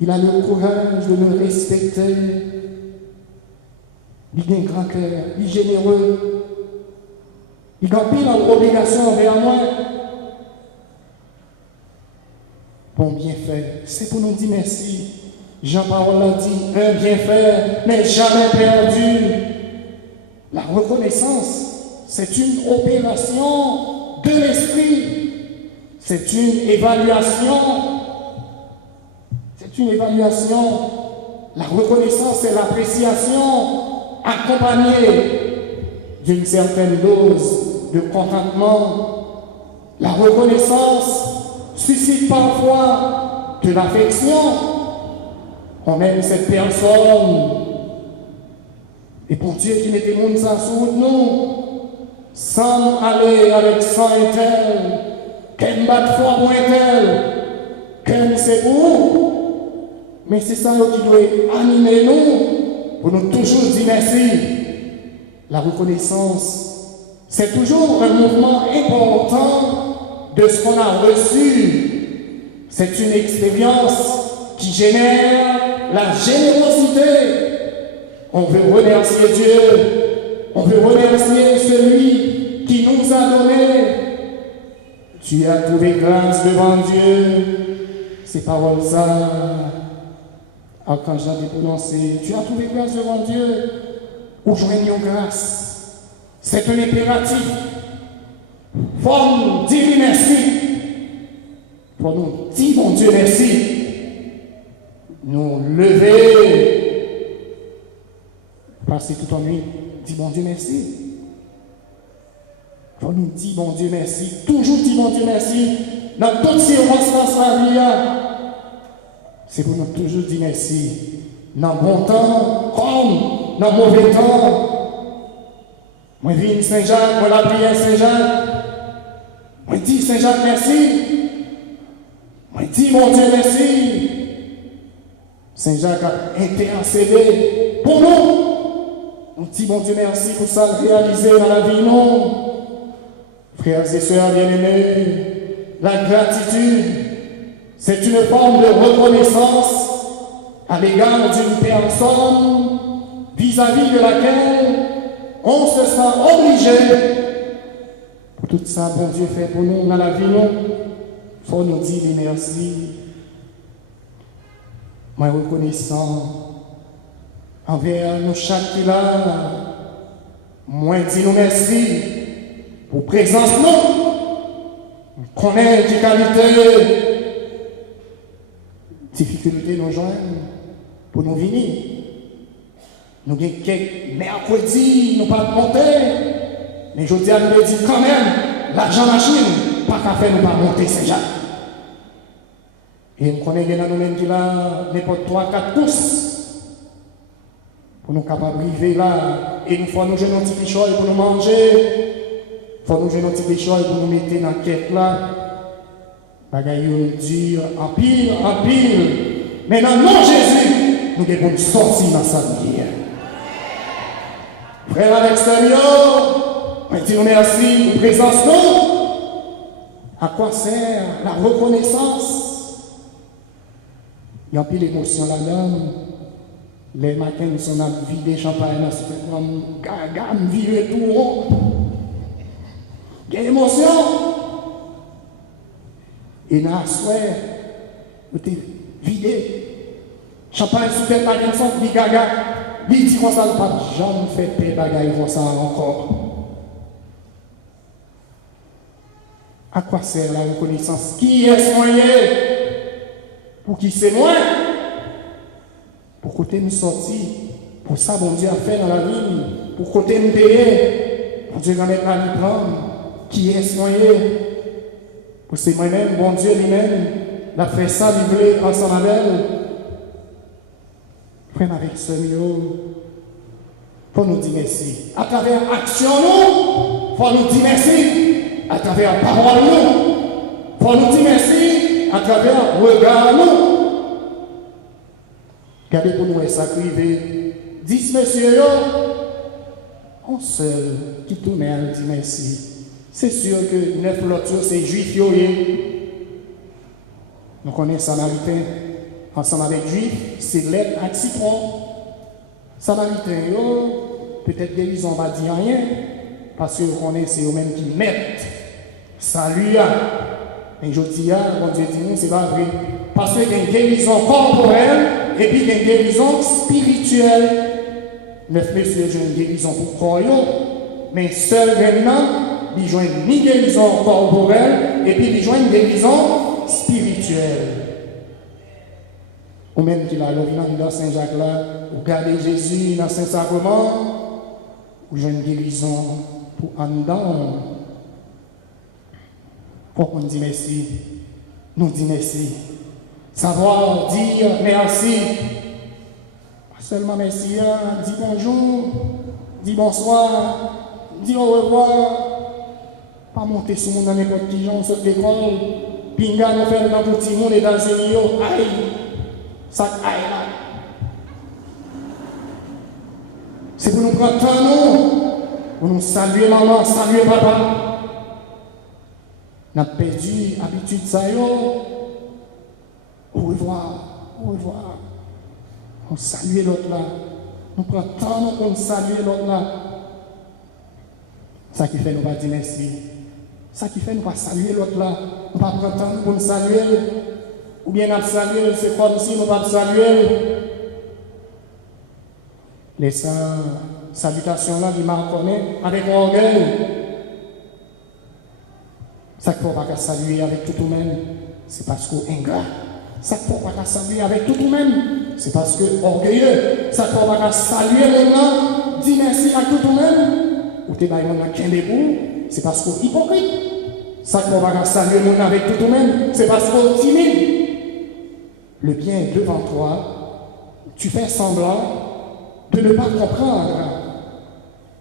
Il a le courage de me respecter. Il a un grand cœur, il est généreux. Il a pile obligation envers moi. Bon bienfait, c'est pour nous dire merci. Jean-Paul l'a dit, un bienfait n'est jamais perdu. La reconnaissance, c'est une opération de l'esprit. C'est une évaluation. C'est une évaluation. La reconnaissance, c'est l'appréciation accompagnée d'une certaine dose de contentement. La reconnaissance suscite parfois de l'affection. On aime cette personne. Et pour Dieu qui n'était monde sans sous nous, sans aller avec sang et tel, qu'elle batte fort pour elle, qu'elle c'est pour. Mais c'est ça qui doit animer nous, pour nous toujours dire merci. La reconnaissance, c'est toujours un mouvement important de ce qu'on a reçu. C'est une expérience qui génère la générosité. On veut remercier Dieu. On veut remercier celui qui nous a donné. Tu as trouvé grâce devant Dieu. Ces paroles ça, quand j'ai prononcé, tu as trouvé grâce devant Dieu. Ou joignons grâce. C'est un impératif. Faut nous dire merci. Faut nous dire mon Dieu merci. Nous lever. Passer toute la nuit, dis bon Dieu merci. Faut nous dire bon Dieu merci. Toujours dire bon Dieu merci. Dans toutes circonstances de la vie, c'est pour nous toujours dire merci. Dans bon temps, comme dans mauvais temps. Moi, je viens Saint-Jacques, moi, la prière Saint-Jacques. Moi, je dis Saint-Jacques merci. Moi, je dis mon Dieu merci. Saint-Jacques a intercédé pour nous. On dit bon Dieu merci pour ça réaliser dans la vie, non. Frères et sœurs bien-aimés, la gratitude, c'est une forme de reconnaissance à l'égard d'une personne vis-à-vis de laquelle on se sent obligé. Pour tout ça, bon Dieu fait pour nous dans la vie, non. faut nous dire merci. Moi, reconnaissant envers nous chaque qui là, moi, dis nous merci pour présence nous. Connaître des qualités, difficultés nous joindre pour nous venir. Nous avons quelques mercredis, nous pas monter. Mais je dis à nous dire quand même, l'argent machine, pas qu'à faire nous pas monter, c'est déjà. Et nous connaissons dans nous-mêmes qui là, n'importe 3-4 pouces. Pour nous capables d'arriver là. Et nous faut nous jouer nos petits choses pour nous manger. Il faut nous jouer nos petits choses pour nous mettre dans la quête là. Bagaille dur, en pile. Mais dans le nom de Jésus, nous devons sortir dans sa vie. Frère à l'extérieur, on dit merci pour présence nous. À quoi sert la reconnaissance? Il y a un peu d'émotion là-dedans. Les matins, nous sommes vidés champagne, comme gaga, virer tout haut. Il y a l'émotion. Et nous avons été vidés. Champagne sous tête, la gueule, sans gaga. Il dit qu'on ne peut pas jamais faire des bagailles comme ça encore. À quoi sert la reconnaissance? Qui est moyen? Pour qui c'est moi? Pour côté nous sortir, pour ça, bon Dieu a fait dans la vie, pour côté nous payer, pour Dieu va mettre la vie prendre. Qui est moyen? Pour c'est moi-même, bon Dieu lui-même, l'a fait ça, livré ensemble avec elle. Frère avec ce mieux, faut nous dire merci. À travers l'action, nous, faut nous dire merci. À travers la parole, nous, faut nous dire merci. À travers le regard, nous. Regardez pour nous et sacrifier. 10 messieurs, on seul qui tourne à dire merci. C'est sûr que 9 autres, c'est juifs. Nous connaissons Samaritains. Ensemble avec Juifs, c'est l'aide à citron. Samaritains, peut-être guérison, on va dire rien, parce que on est, c'est eux-mêmes qui mettent salut. Et je dis, bon Dieu dit, c'est pas vrai. Parce qu'il y a une guérison corporelle et puis il y a une guérison spirituelle. 9 messieurs ont une guérison pour corps, mais seul maintenant, ils ont ni guérison corporelle et puis ils ont une guérison spirituelle. Ou même qu'il a dans Saint-Jacques là, ou garder Jésus dans Saint-Sacrement, ou j'ai une guérison pour en dedans. Faut qu'on dise merci. Nous disons merci. Savoir dire merci. Pas seulement merci, dis bonjour, dis bonsoir, dis au revoir. Pas monter sur mon dans n'importe qui gens, sauf l'école. Pinga nous fait dans petit monde et dans les yeux. Aïe! Ça aïe là. C'est pour nous prendre temps, nous, pour nous saluer maman, saluer papa. On a perdu l'habitude, ça y est. Au revoir, au revoir. On salue l'autre là. On prend temps pour nous saluer l'autre là. Ça qui fait nous pas dire merci. Ça qui fait nous pas saluer l'autre là. On pas prendre temps pour nous saluer. Ou bien nous saluer, c'est comme si nous pas saluer. Les salutations là, ils m'en connaissent avec orgueil. Ça ne peut pas saluer avec tout le monde, c'est parce qu'on est ingrat. Ça ne peut pas saluer avec tout le monde, c'est parce qu'on est orgueilleux. Ça ne peut pas saluer le nom, dire merci à tout le monde. Ou tu es dans un debout, c'est parce qu'on est hypocrite. Ça ne peut pas saluer le monde avec tout le monde, c'est parce qu'on est timide. Le bien est devant toi, tu fais semblant de ne pas comprendre.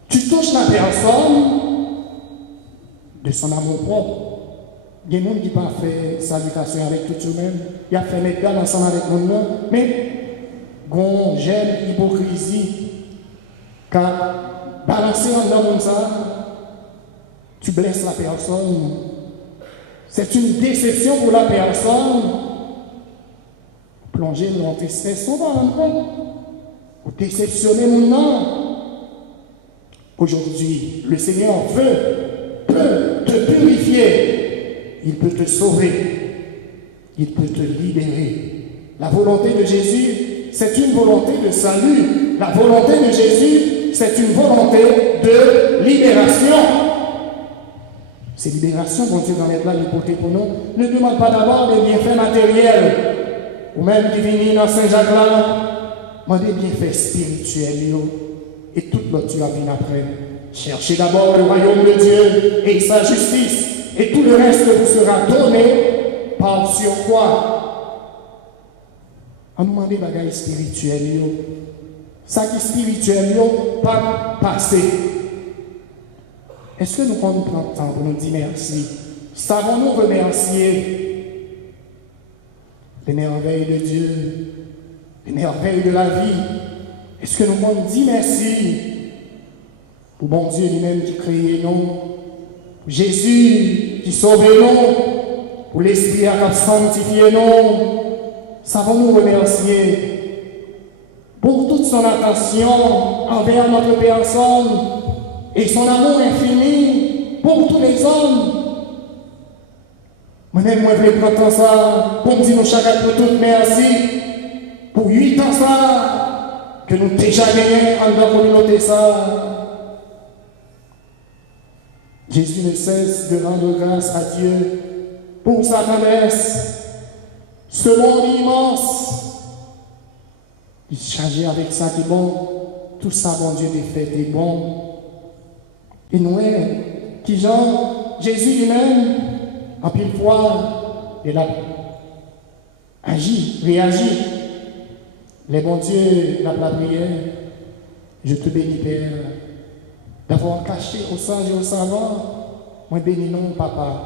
Tu touches la personne de son amour propre. Il y a des gens qui n'ont pas fait salutation avec tout le monde. Il a fait mettre ensemble avec le monde. Mais, gon, j'aime l'hypocrisie. Car balancer en dedans comme ça, tu blesses la personne. C'est une déception pour la personne. Plonger dans tes stress, on va en compte. Pour déceptionner mon nom. Aujourd'hui, le Seigneur peut te purifier. Il peut te sauver. il peut te libérer. La volonté de Jésus, c'est une volonté de salut. La volonté de Jésus, c'est une volonté de libération. Ces libérations vont Dieu dans être là, les porter pour nous. Ne demande pas d'abord des bienfaits matériels. Ou même qui viennent dans Saint-Jacques là, demandez des bienfaits spirituels. Et tout l'autre tu as vu après. Cherchez d'abord le royaume de Dieu et sa justice. Et tout le reste vous sera donné par sur quoi? On nous demande des bagages spirituels. Ça qui est spirituel, pas passé. Est-ce que nous prenons le temps pour nous dire merci? Savons-nous remercier les merveilles de Dieu, les merveilles de la vie? Est-ce que nous pouvons dire merci pour bon Dieu lui-même qui crée nous, pour Jésus qui sauve nous, pour l'Esprit qui a sanctifié nous? Savons-nous remercier pour toute son attention envers notre personne et son amour infini pour tous les hommes? Moi-même, je vais prendre ça pour me dire nous chaque pour tout merci pour 8 ans ça que nous déjà gagné en la communauté ça. Jésus ne cesse de rendre grâce à Dieu pour sa tendresse. Ce monde immense, il chargé avec ça qui est bon, tout ça, bon Dieu, des faits est bon. Et nous, qui Jean, Jésus lui-même, en pile fois, il a agi, réagi. Les bons dieux, la prière, je te bénis, Père, d'avoir caché au sage et au savant, moi bénis non, Papa.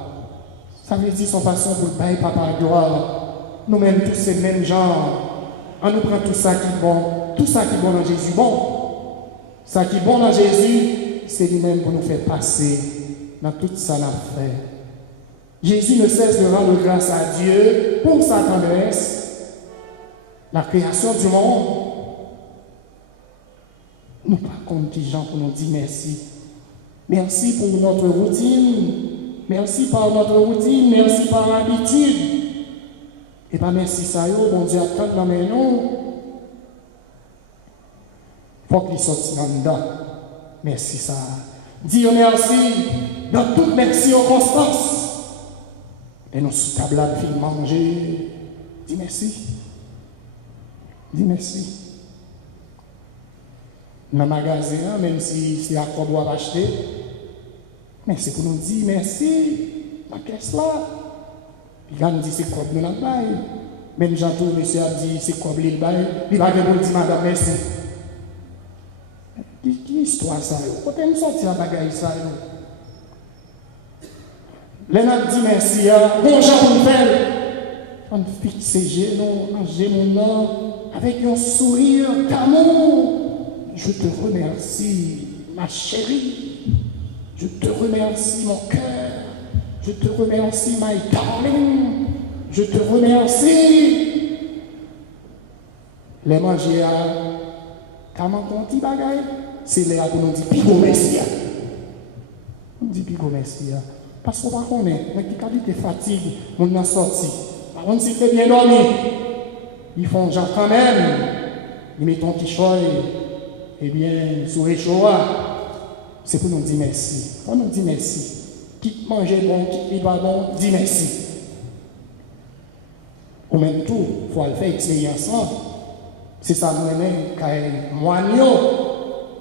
Ça veut dire son façon pour le Père, Papa, gloire. Nous-mêmes, tous ces mêmes gens, on nous prend tout ça qui est bon, tout ça qui est bon dans Jésus, bon. Ça qui est bon dans Jésus, c'est lui-même pour nous faire passer dans toute sa affaire. Jésus ne cesse de rendre grâce à Dieu pour sa tendresse, la création du monde. Nous pas comme des gens pour nous dire merci. Merci pour notre routine, merci par notre routine, merci par l'habitude. Et pas merci ça, bon Dieu, attend dans mes noms. Il faut qu'il sorte dans dedans. Merci ça. Dis merci dans toute merci en constance. Et nous sous table de film manger. Dis merci. Dis merci. Dans le magasin, même si c'est à quoi doit acheter, mais c'est pour nous dire merci. Dans qu'est-ce là? Il a dit c'est quoi nous la bail. Même Jean-Tour, monsieur a dit c'est quoi le bail. Il va dire madame merci. Qui histoire ça? Quand nous sortir à bagaille ça? Les gens disent merci. Bon Jean pour faire. On fixe ses genoux, manger mon nom avec un sourire d'amour. Je te remercie, ma chérie. Je te remercie, mon cœur. Je te remercie, my darling. Je te remercie. Les manger à comment on dit bagaille, c'est là pour nous dire pico merci. On dit pico merci. Parce qu'on va connaître, mais qui qualité fatigue, on a sorti. On s'y fait bien dormir. Ils font genre quand même. Ils mettent ton petit choix et bien sur les choix. C'est pour nous dire merci. On nous dit merci. Qui mange bon, qui va bon, dis merci. Ou même tout, il faut le faire expérience. C'est ça moi-même, quand moignon,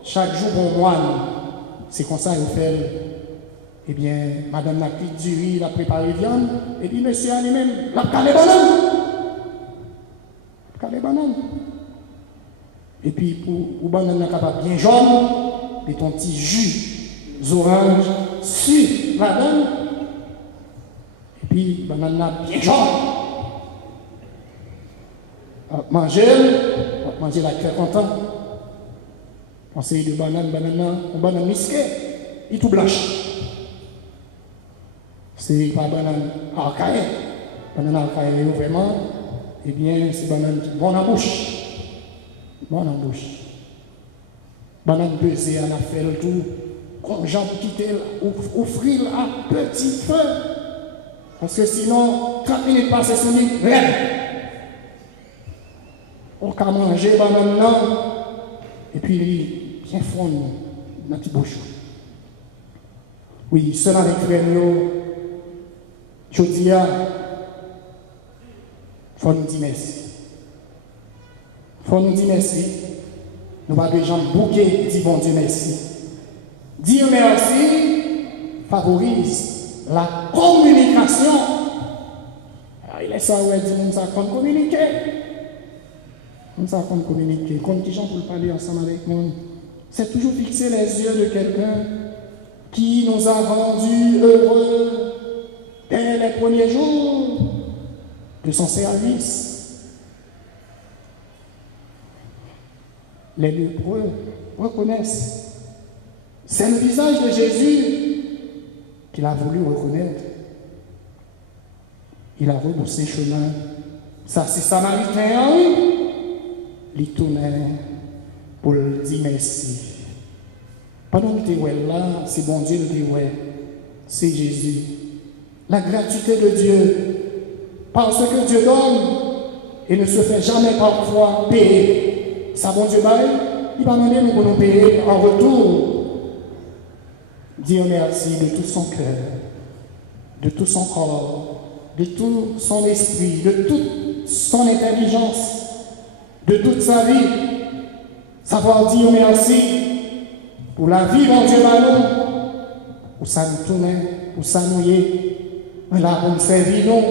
chaque jour bon moine. C'est comme ça qu'il fait. Eh bien, madame la cuite du riz, la préparé viande, et puis monsieur a lui-même, la calé banane. Calé banane. Et puis pour banane capable bien jaune, et ton petit jus orange sur la banane. Et puis banane bien jaune. Manger la très content. Conseil de banane misquée, il tout blanche. C'est pas banane archaïque. Banane archaïque, vraiment, eh bien, c'est banane qui est bonne en bouche. Bonne en bouche. Banane pesée, on a fait le tour. Comme j'en quitte, offrir à petit feu. Parce que sinon, 30 minutes passées sur lui, rien. On peut manger maintenant, et puis il bien fond dans la petite bouche. Oui, seul avec frère, je dis, il faut nous dire merci. Il faut nous dire merci. Nous avons des gens bouqués, dit bon Dieu merci. Dire merci favorise la communication. Alors, il est ça, ouais, dit, nous savons communiquer. Nous savons communiquer. Comme qui gens pour parler ensemble avec nous. C'est toujours fixer les yeux de quelqu'un qui nous a rendus heureux dès les premiers jours de son service. Les lépreux reconnaissent. C'est le visage de Jésus qu'il a voulu reconnaître. Il a rebroussé chemin. Ça, c'est Samaritain, oui. Il tournait pour le dire merci. Pendant que tu es là, c'est bon Dieu qui est c'est Jésus. La gratuité de Dieu. Parce que Dieu donne et ne se fait jamais parfois payer. Ça, bon Dieu, il va demander nous pour nous payer en retour. Dire merci de tout son cœur, de tout son corps, de tout son esprit, de toute son intelligence, de toute sa vie. Savoir dire merci pour la vie, mon Dieu, pour ça nous tourner, pour ça nous y est. Là, pour nous faire vivre,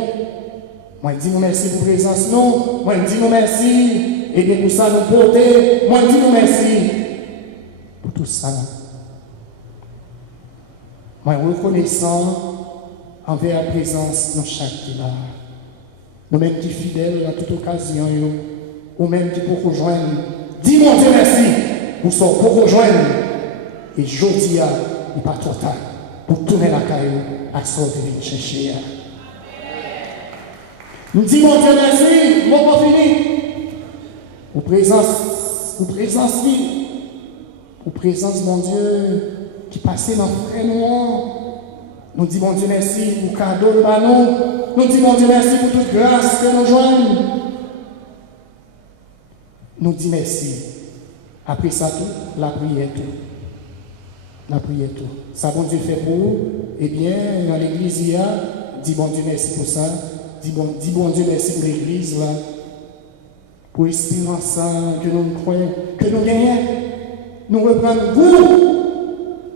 moi, je dis nous merci pour la présence, nous. Moi, je dis nous merci. Et bien pour ça, nous porter. Moi, je dis nous merci pour tout ça. Moi, reconnaissant envers la présence de chaque qui là. Nous-mêmes qui fidèles à toute occasion, ou même qui pour rejoindre. Dis mon Dieu merci pour ça, pour rejoindre. Et je dis, il n'est pas trop tard pour tourner la caillou à sortir de chercher. Nous disons mon Dieu merci, mon pas fini. Pour présence, mon Dieu, qui passait dans le frère noir. Nous disons mon Dieu merci pour cadeau de banon. Nous disons mon Dieu merci pour toute grâce que nous joignons. Nous disons merci. Après ça, tout, la prière, tout. La prière, tout. Ça, bon Dieu fait pour vous. Eh bien, dans l'église, il y a, dis bon Dieu merci pour ça. Dis bon Dieu merci pour l'église, là. Pour l'espérance que nous croyons, que nous gagnons. Nous reprenons goût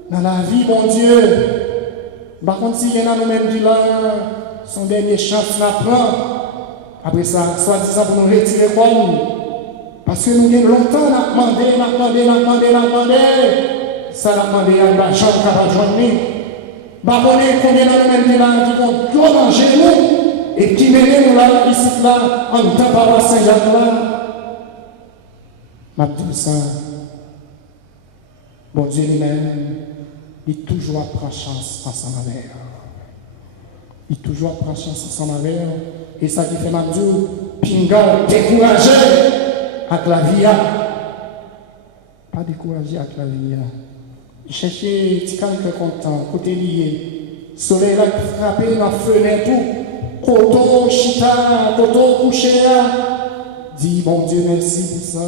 dans la vie, mon Dieu. Par contre, s'il y en a nous-mêmes qui là, son dernier chance la prend. Après ça, soit disant pour nous retirer comme. Parce que nous avons longtemps demandé. Ça l'a demandé à la jambe qui va joindre. Bah, on est combien de nous-mêmes là qui vont tout manger nous et qui mènent nous là, ici là, en temps par Saint-Jacques là. Ma tout ça. Bon Dieu lui-même, il toujours prend chance ensemble avec. Il toujours prend chance ensemble avec. Et ça qui fait ma Dieu, pinga, découragé avec la vie. Pas découragé avec la vie. Chercher quelqu'un content, côté lié. Soleil là qui frappe dans la fenêtre, coton, chita, coton couché. Dis bon Dieu merci pour ça.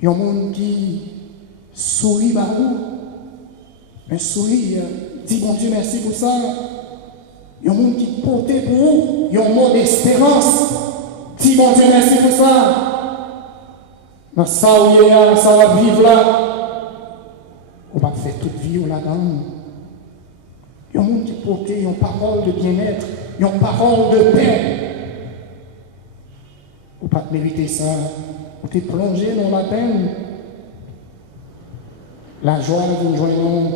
Il y a un monde qui sourit par vous. Un sourire, dis bon Dieu merci pour ça. Il y a un monde qui porte pour vous. Il y a un mot d'espérance. Dis bon Dieu merci pour ça. Dans ça où il y a, ça va vivre là. On va faire toute vie là-dedans. Il y a un monde qui porte une parole de bien-être, une parole de paix. On ne peut pas mériter ça. On t'est plongé dans la peine. La joie de nous joindre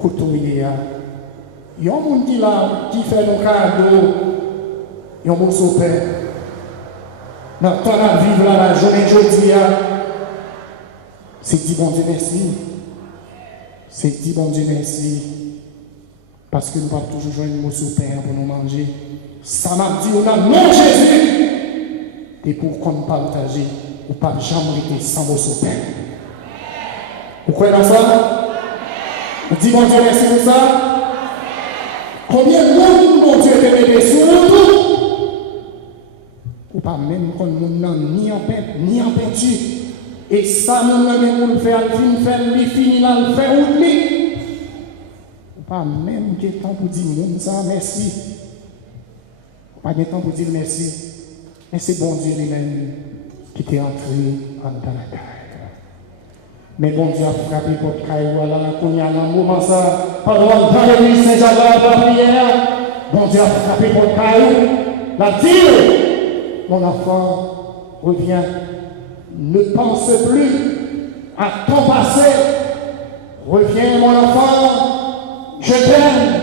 côtoyer. Il y a un monde qui là, qui fait nos cadeaux. Il y a un monde sur paix. Dans le temps à vivre là, la journée aujourd'hui, c'est dit bon Dieu merci. C'est dit bon Dieu merci. Parce que nous ne pouvons pas toujours joindre un mot sur paix pour nous manger. Ça m'a dit, on a non Jésus. Et pour qu'on partage, ou pas jamais été sans mot sur paix. Vous croyez dans ça? On dit bon Dieu merci pour ça. Combien de monde, mon Dieu, te met sur le tout? Ou pas même qu'on ne ni en peinture, ni en peinture. Et ça, mon nous faire, il finit là, il fait oubli. Ou pas même qu'il y ait temps pour dire, mon ça, merci. Ou pas de temps pour dire merci. Mais c'est bon Dieu lui-même qui t'est entré dans la caille. Mais bon Dieu a frappé pour caille, voilà, qu'on y a un moment ça, pendant dans l'église Saint-Jacques, la prière, bon Dieu a frappé pour caille, la dit, mon enfant, reviens, ne pense plus à ton passé, reviens mon enfant, je t'aime.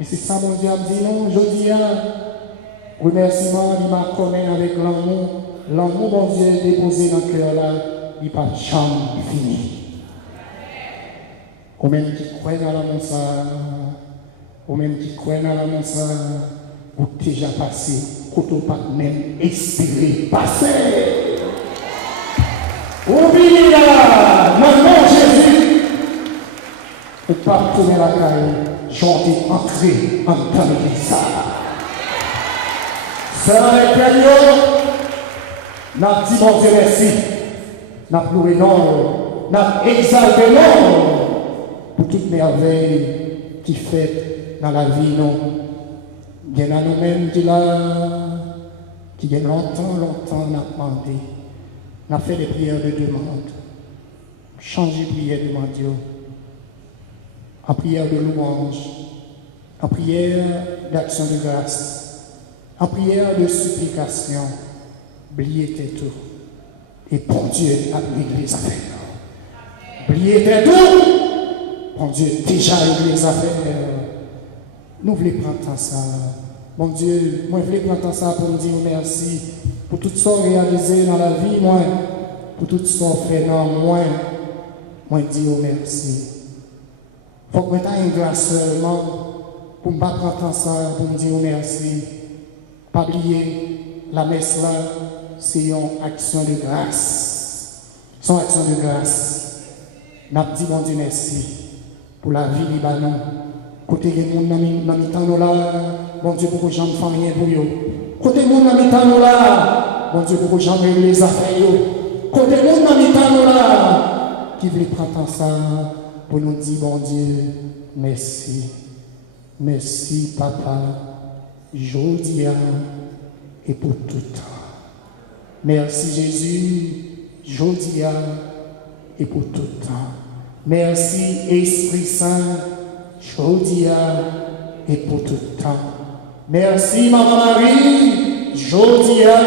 Et c'est ça mon Dieu a dit, non, je dis, remerciement, il m'a connu avec l'amour, mon Dieu déposé dans le cœur là, il pas jamais fini. Ou même qui croit dans l'amour ça, ou même qui croit dans l'amour ça, ou déjà passé, quand on pas même espérer passer. Oubliez là, maintenant Jésus, ou pas tourner la caille, j'en entrer en temps de ça. C'est dans les périodes, n'a dit mon Dieu merci. N'a pleuré non, n'a exalté non, pour toute merveille qui fait dans la vie, non. Bien à nous-mêmes qui a longtemps, n'a demandé, n'a fait des prières de demande, changer prière de mon Dieu, en prière de louange, en prière d'action de grâce, en prière de supplication, oubliez tout. Et bon Dieu a réglé les affaires. Oubliez tout. Bon Dieu déjà réglé les affaires. Nous voulons prendre ça. Bon Dieu, moi je voulais prendre ça pour me dire merci. Pour tout ce réalisé dans la vie, moi. Pour tout ce fait dans moi. Moi je dis merci. Il faut que je une grâce seulement pour ne pas prendre ça pour me dire merci. Pas oublier la messe là. C'est une action de grâce. Son action de grâce. N'a dit bon Dieu merci pour la vie Libanon. Côté les gens dans mi-temps là, bon Dieu pour que j'en fasse rien pour eux. Côté les gens dans mi-temps là, bon Dieu pour que j'en règle les affaires. Côté les gens dans mi-temps là, qui veut prendre ça pour nous dire bon Dieu merci. Merci papa, jodia et pour tout temps. Merci Jésus, jodia et pour tout temps. Merci Esprit Saint, jodia et pour tout temps. Merci Maman Marie, jodia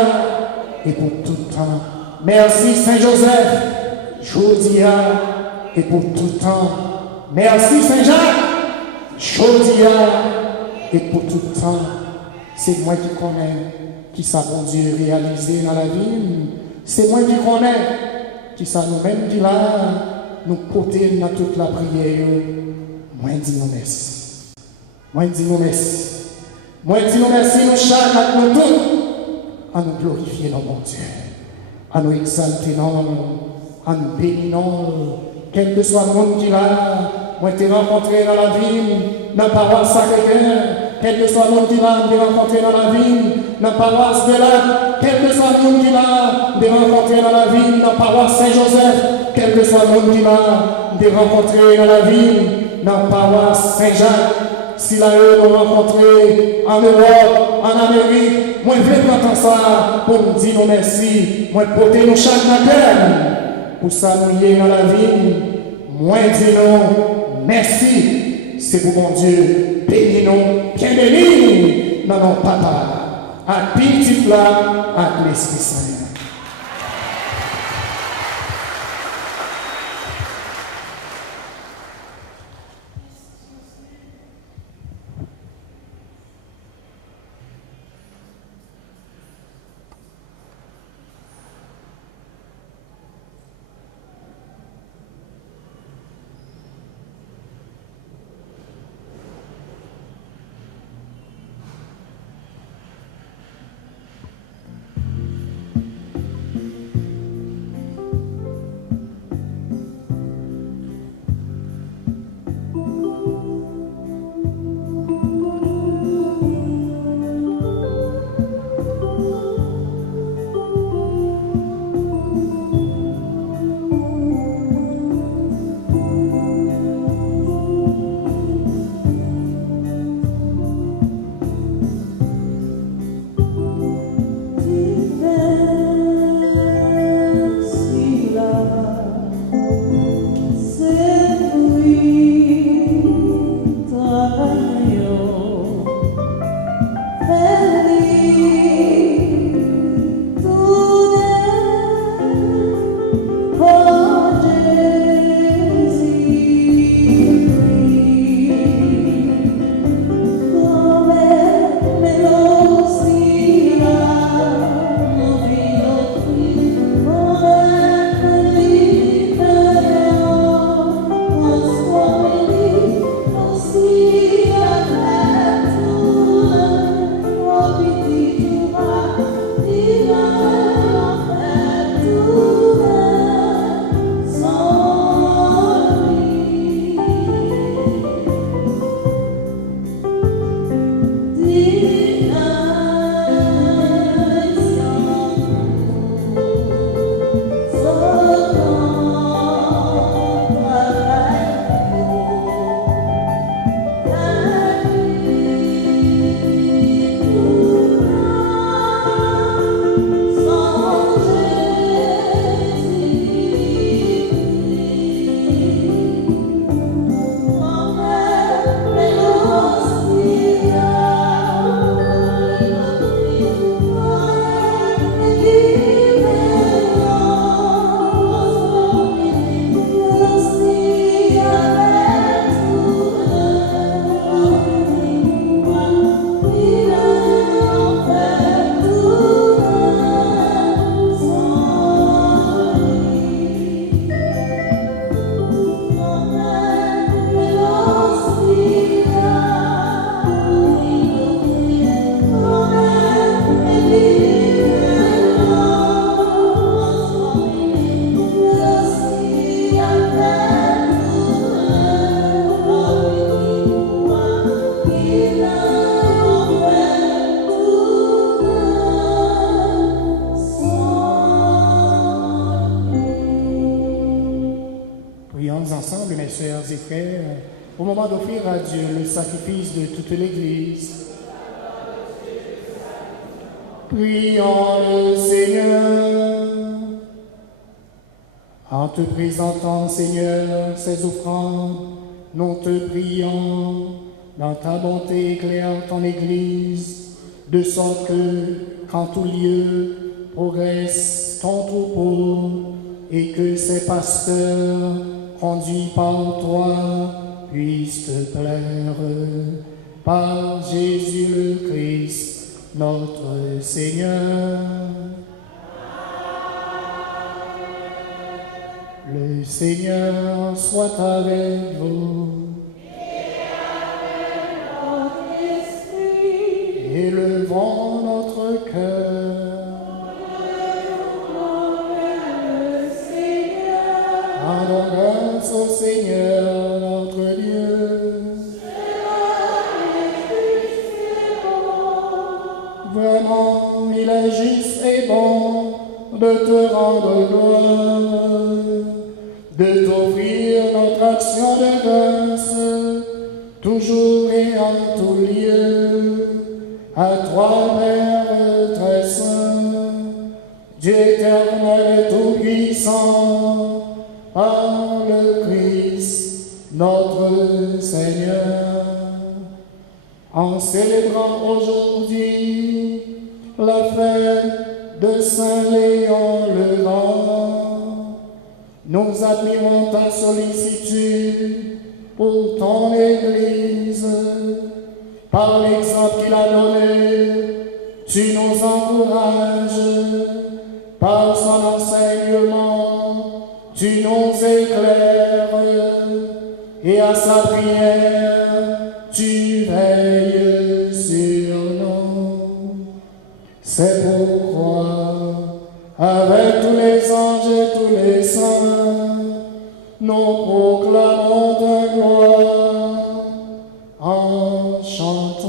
et pour tout temps. Merci Saint Joseph, jodia et pour tout temps. Merci Saint Jacques, jodia et pour tout temps. C'est moi qui connais. Qui ça, bon Dieu, réalisé dans la vie, c'est moi qui connais, qui ça nous-mêmes qui là, nous porter dans toute la prière. Moi, je dis nous merci. Moi, je dis nous merci. Moi, je dis nous merci, nous chaque, à nous tous, à nous glorifier, non, mon Dieu, à nous exalter, non, à nous bénir, non, quel que soit le monde qui là, moi, je t'ai rencontré dans la vie, dans la parole Sacré-Cœur. Quel que soit le monde qui va me rencontrer dans la vie, dans la paroisse de là, quel que soit le monde qui va me rencontrer dans la vie, dans la paroisse Saint-Joseph, quel que soit le monde qui va me rencontrer dans la vie, dans la paroisse Saint-Jacques, si là, eux nous rencontrer en Europe, en Amérique, moi je vais prendre ça pour nous dire merci, moi porter nous chaque matin, pour ça nous y est dans la vie, moi je dis non, merci. C'est pour mon Dieu, bénis-nous, bien bénis, non, papa, à petit là, à l'Esprit Saint. sœurs et frères, au moment d'offrir à Dieu le sacrifice de toute l'Église, prions le Seigneur. En te présentant, Seigneur, ces offrandes, nous te prions, dans ta bonté éclaire ton Église, de sorte que, qu'en tout lieu, progresse ton troupeau, et que ces pasteurs, conduits par toi, puissent te plaire. Par Jésus le Christ, notre Seigneur. Le Seigneur soit avec vous. Élevons notre cœur. Rendons grâce au Seigneur notre Dieu. Vraiment, il est juste et bon de te rendre gloire, de t'offrir notre action de grâce, toujours et en tout lieu. À toi, Père très saint, Dieu éternel et tout-puissant, par le Christ, notre Seigneur. En célébrant aujourd'hui la fête de Saint Léon le Grand, nous admirons ta sollicitude pour ton Église. Par l'exemple qu'il a donné, tu nous encourages. Par son enseignement, tu nous éclaires. Et à sa prière, tu veilles sur nous. C'est pourquoi, avec tous les anges et tous les saints, nous proclamons ta gloire en chantant.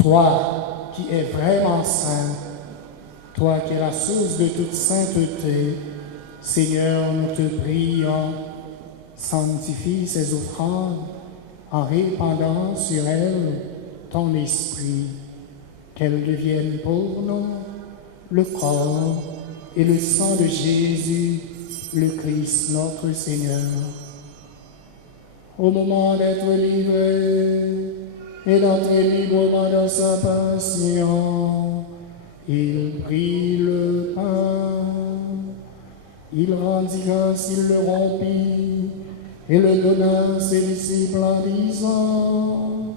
Toi qui es vraiment saint, toi qui es la source de toute sainteté, Seigneur, nous te prions, sanctifie ces offrandes en répandant sur elles ton esprit, qu'elles deviennent pour nous le corps et le sang de Jésus, le Christ notre Seigneur. Au moment d'être livré et d'entrer librement dans sa passion, il prit le pain, il rendit grâce, il le rompit et le donna à ses disciples en disant: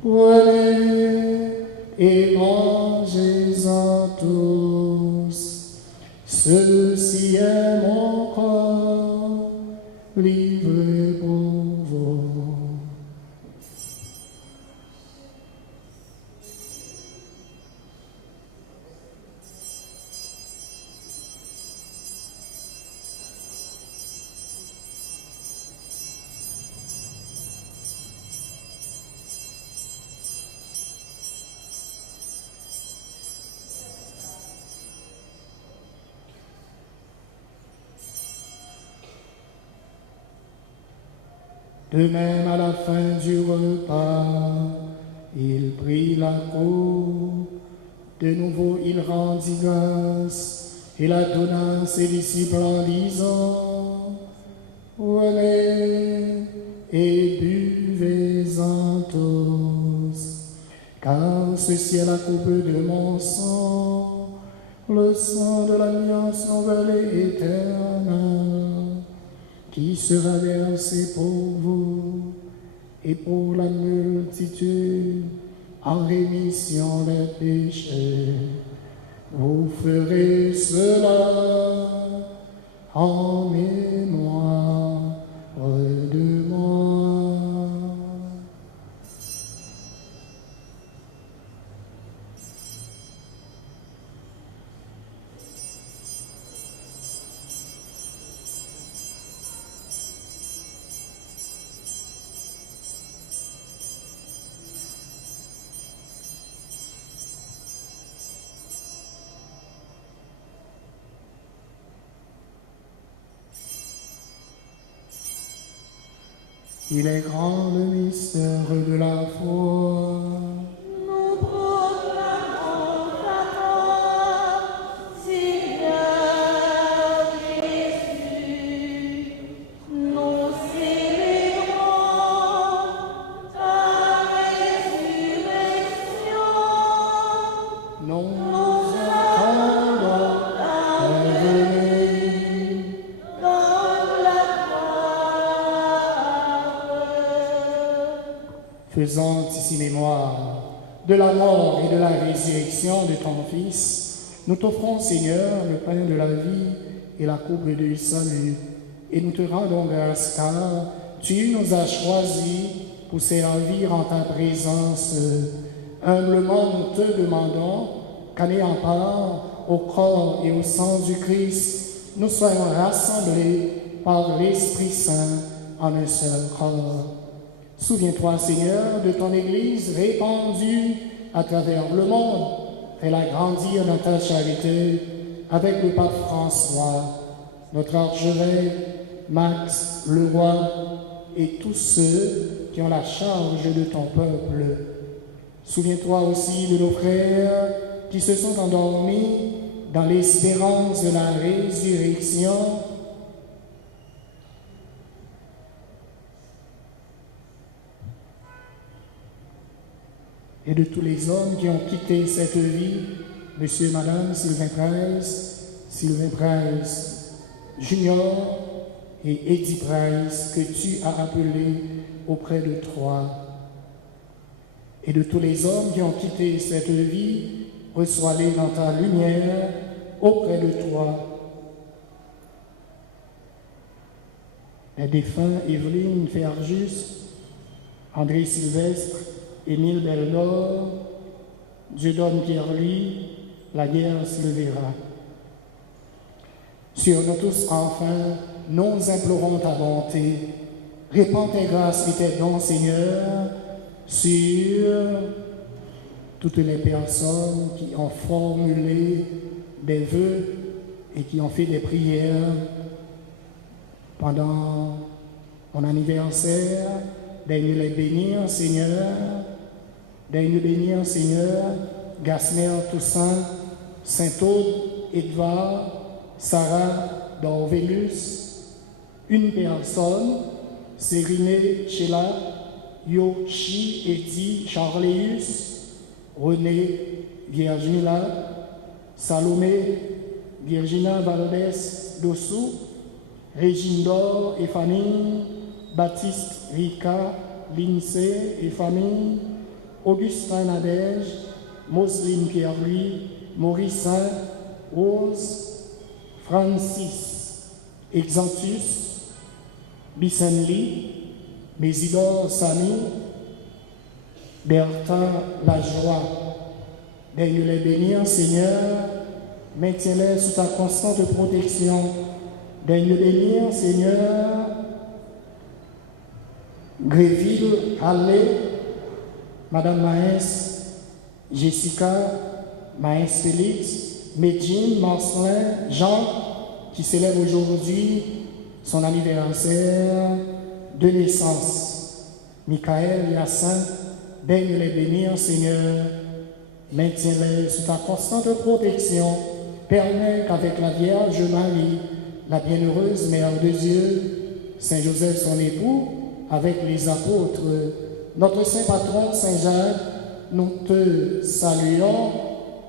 Prenez et mangez-en tous. Ceci est mon corps, livré pour vous. De même, à la fin du repas, il prit la coupe. De nouveau, il rendit grâce et la donna à ses disciples en disant, « Venez et buvez-en tous, car ceci est la coupe de mon sang, le sang de l'alliance nouvelle et éternelle, qui sera versé pour vous et pour la multitude en rémission des péchés. Vous ferez cela en mémoire de moi. » Il est grand le mystère de la foi. Nous proclamons ta mort, Seigneur Jésus. Nous célébrons ta résurrection. Nous attendons ta venue. Dans la Faisant ici mémoire de la mort et de la résurrection de ton Fils, nous t'offrons, Seigneur, le pain de la vie et la coupe du salut, et nous te rendons grâce car tu nous as choisis pour servir en ta présence. Humblement, nous te demandons qu'en ayant part au corps et au sang du Christ, nous soyons rassemblés par l'Esprit Saint en un seul corps. Souviens-toi, Seigneur, de ton Église répandue à travers le monde. Fais-la grandir dans ta charité avec le pape François, notre archevêque, Max, le roi, et tous ceux qui ont la charge de ton peuple. Souviens-toi aussi de nos frères qui se sont endormis dans l'espérance de la résurrection. Et de tous les hommes qui ont quitté cette vie, Monsieur et Madame Sylvain Price, Junior et Eddie Price, que tu as appelés auprès de toi. Et de tous les hommes qui ont quitté cette vie, reçois-les dans ta lumière auprès de toi. Les défunts Evelyne Ferjus, André Sylvestre, Émile Belnor, Dieudonne Pierre-Louis, la guerre Silvera. Sur nous tous, enfin, nous implorons ta bonté. Répands tes grâces et tes dons, Seigneur, sur toutes les personnes qui ont formulé des vœux et qui ont fait des prières pendant mon anniversaire. Daigne les bénir, Seigneur. Daigne bénir, Seigneur, Gasner Toussaint, Saint-Aude, Edouard, Sarah Dorvelus, une personne, Sérinée Sheila, Yoshi Eddy Charleus, René Virginia, Salomé Virginia Valdez Dossou, Régine Dor et famille, Baptiste Rika, Lindsay et famille, Augustin Nadège, Moseline Pierre-Louis, Mauricin, Rose, Francis, Exantus, Bissenli, Mésidor Samy, Bertin Lajoie. Daigne les bénir, Seigneur, maintiens-les sous ta constante protection. Daigne bénir, Seigneur, Gréville, Allé, Madame Maïs, Jessica, Maïs Félix, Medjine, Marcelin, Jean, qui célèbre aujourd'hui son anniversaire de naissance. Michael, Yacinthe, daigne les bénir, Seigneur, maintiens-les sous ta constante protection. Permets qu'avec la Vierge Marie, la bienheureuse Mère de Dieu, Saint Joseph son époux, avec les apôtres, notre Saint Patron Saint Jacques, nous te saluons,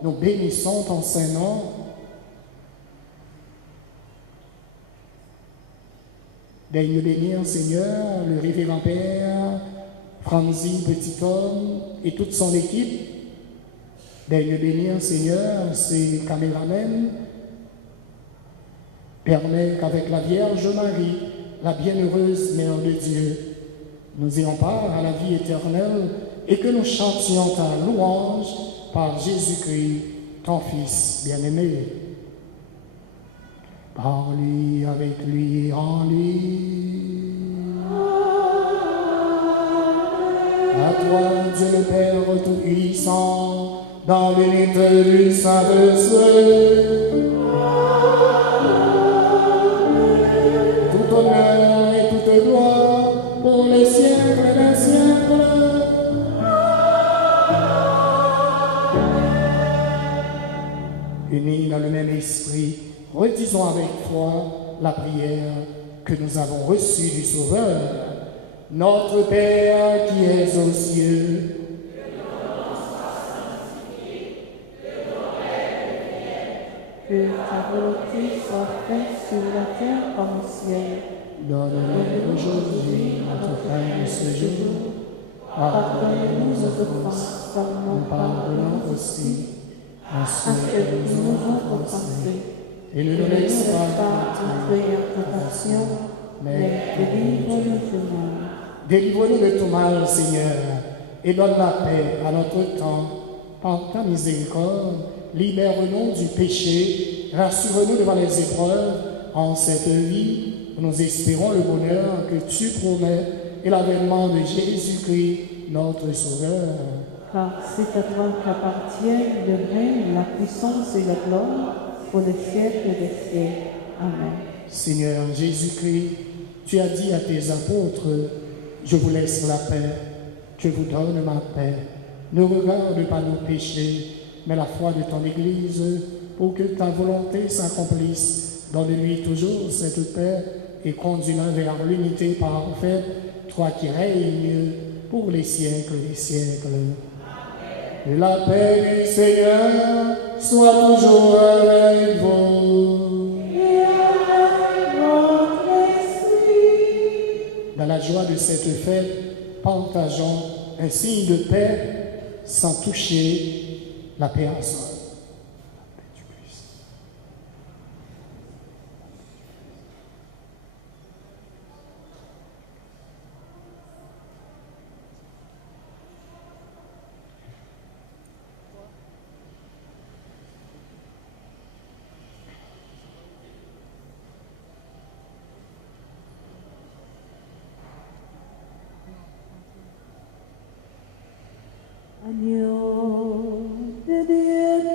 nous bénissons ton Saint-Nom. Daigne bénir, Seigneur, le révérend Père, Franzi, petit homme, et toute son équipe. Daigne bénir, Seigneur, ses caméramens. Permets qu'avec la Vierge Marie, la bienheureuse Mère de Dieu, nous ayons part à la vie éternelle et que nous chantions ta louange par Jésus-Christ, ton Fils bien-aimé. Par lui, avec lui et en lui. À toi, Dieu le Père Tout-Puissant, dans l'unité du Saint-Esprit, tout honneur et toute gloire pour les siècles des siècles. Unis dans le même esprit, redisons avec foi la prière que nous avons reçue du Sauveur. Notre Père qui es aux cieux, que ta volonté soit faite sur la terre comme au ciel. donne-nous aujourd'hui notre pain de ce jour. Pardonne-nous nos offenses, comme nous pardonnons aussi à à ceux qui nous ont offensés. et ne Et nous ne laisse laisse pas pas entrer en tentation, mais délivre-nous du mal. Délivre-nous de tout mal, Seigneur, et donne la paix à notre temps. Par ta miséricorde, libère-nous du péché, rassure-nous devant les épreuves. En cette vie, nous espérons le bonheur que tu promets et l'avènement de Jésus-Christ, notre Sauveur. Car c'est à toi qu'appartiennent le règne, la puissance et la gloire pour les siècles des siècles. Amen. Seigneur Jésus-Christ, tu as dit à tes apôtres, je vous laisse la paix, je vous donne ma paix. Ne regarde pas nos péchés, mais la foi de ton Église, pour que ta volonté s'accomplisse. Donne-lui toujours cette paix et conduis-la vers l'unité parfaite, toi qui règnes pour les siècles des siècles. Et la paix du Seigneur soit toujours avec vous. Et avec votre esprit. Dans la joie de cette fête, partageons un signe de paix sans toucher la personne. Agneau de Dieu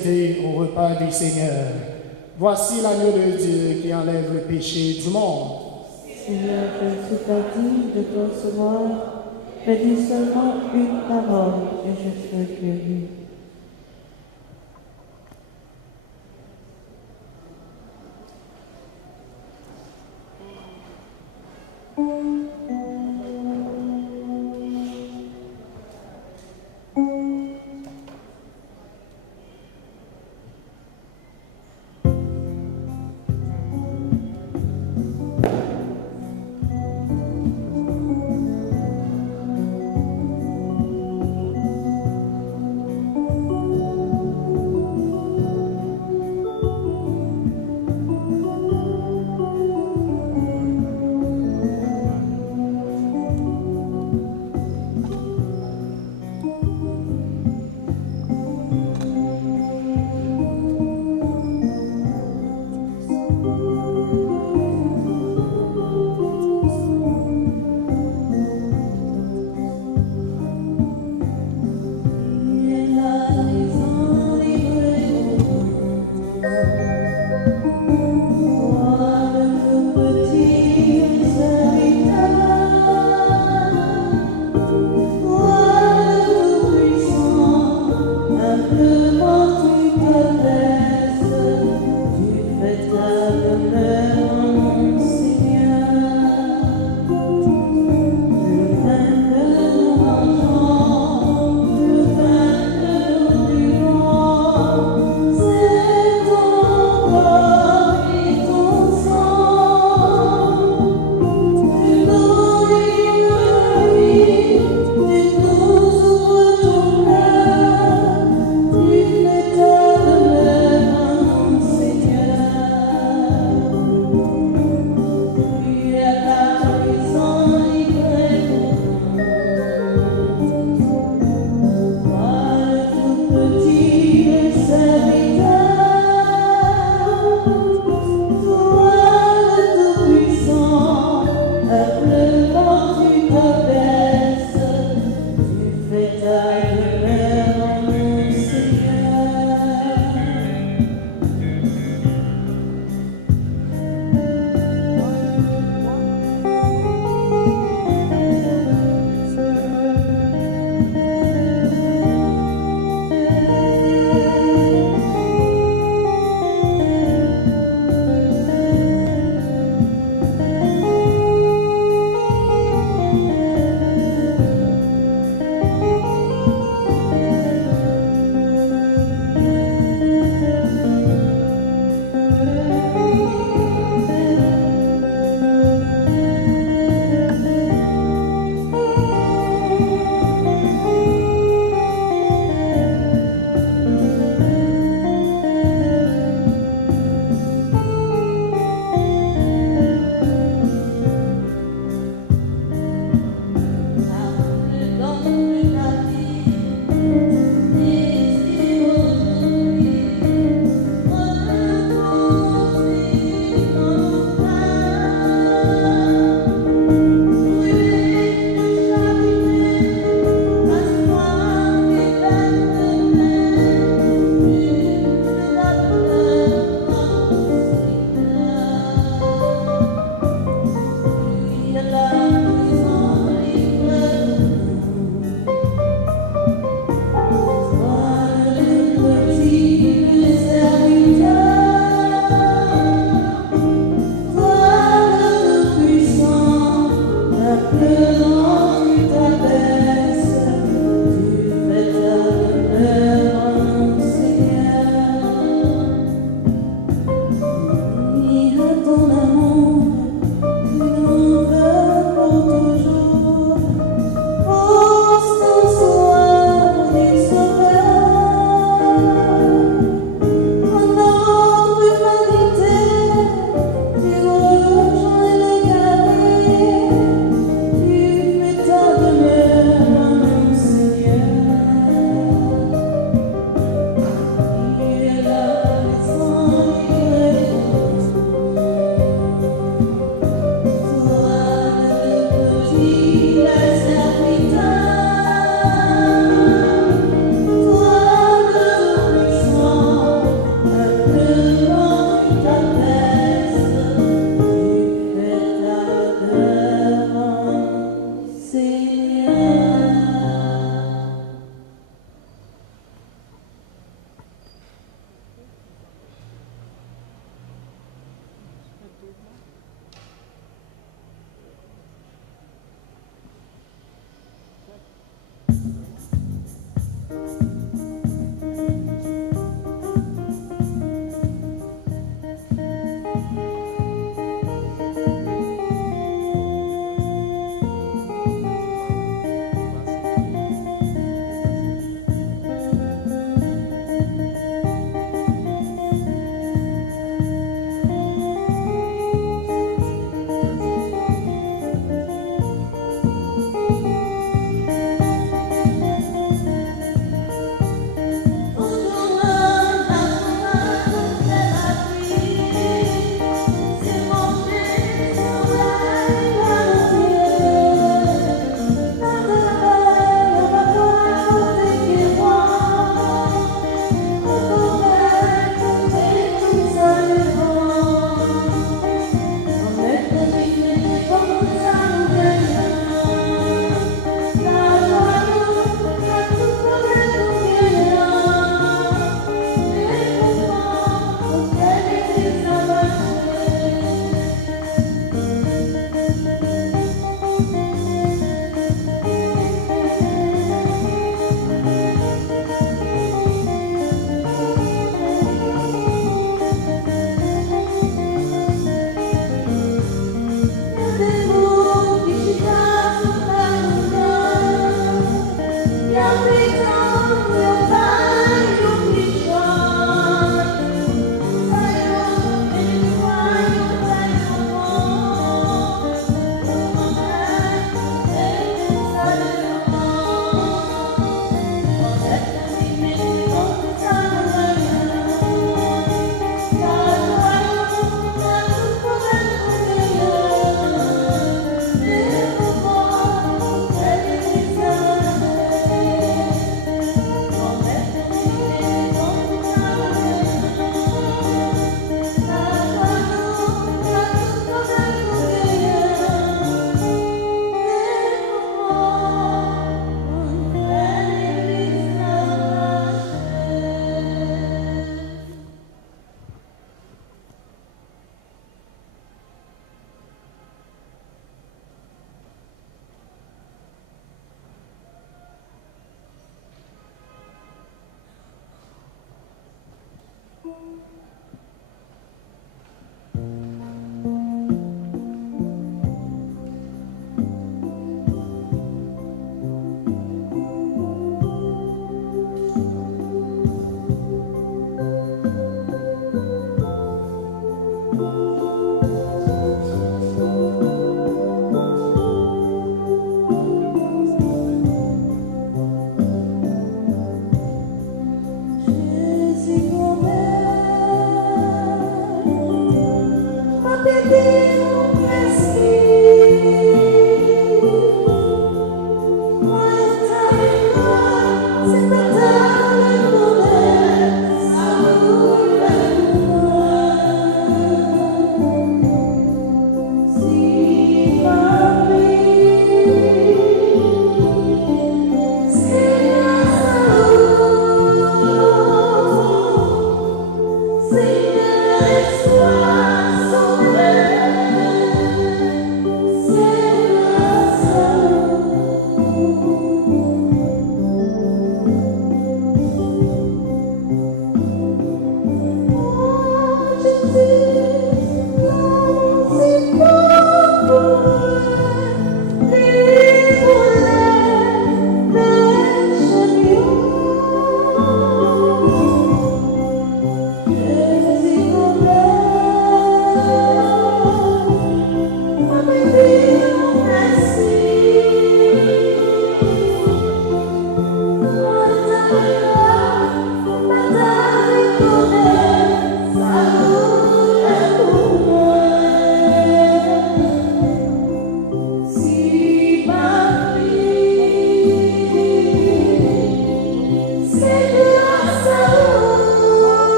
présider au repas du Seigneur. Voici l'agneau de Dieu qui enlève le péché du monde. Seigneur, je suis pas digne de te recevoir, mais dis seulement une parole et je serai guéri.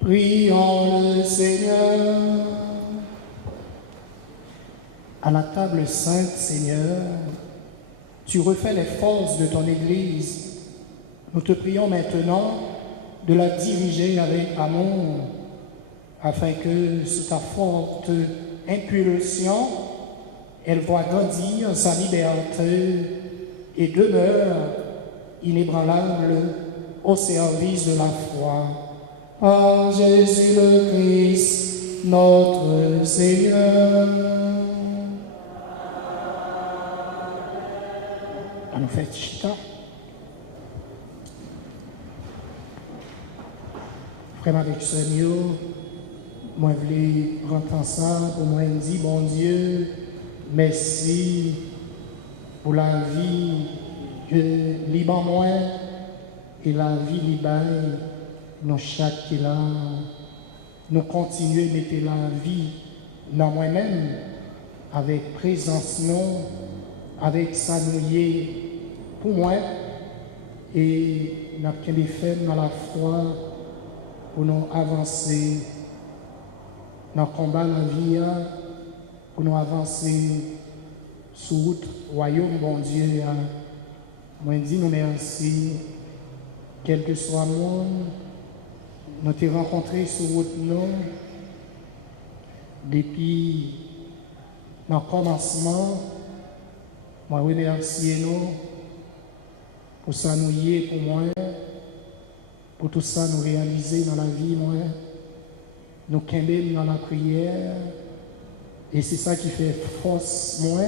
Prions le Seigneur. À la table sainte, Seigneur, tu refais les forces de ton Église. Nous te prions maintenant de la diriger avec amour, afin que sous ta forte impulsion, elle voit grandir sa liberté et demeure inébranlable au service de la foi. Par Jésus le Christ, notre Seigneur. On fait chita. Frère avec Seigneur, moi je voulais rentrer ensemble pour moi dire, bon Dieu, merci pour la vie que liban moi et la vie libaye, nous chaque qui là, nous continuons à mettre la vie dans moi-même, avec présence non, avec sa nouillée pour moi, et nous avons des femmes dans la foi pour nous avancer dans le combat de la vie, pour nous avancer sur route royaume, bon Dieu. Moi, je dis nous merci, quel que soit le monde, nous t'ai rencontrés sur route nous, depuis le commencement. Moi, remercie nous pour ça nous y est pour moi, pour tout ça nous réaliser dans la vie, moi. Nous camber dans la prière. Et c'est ça qui fait force, moi.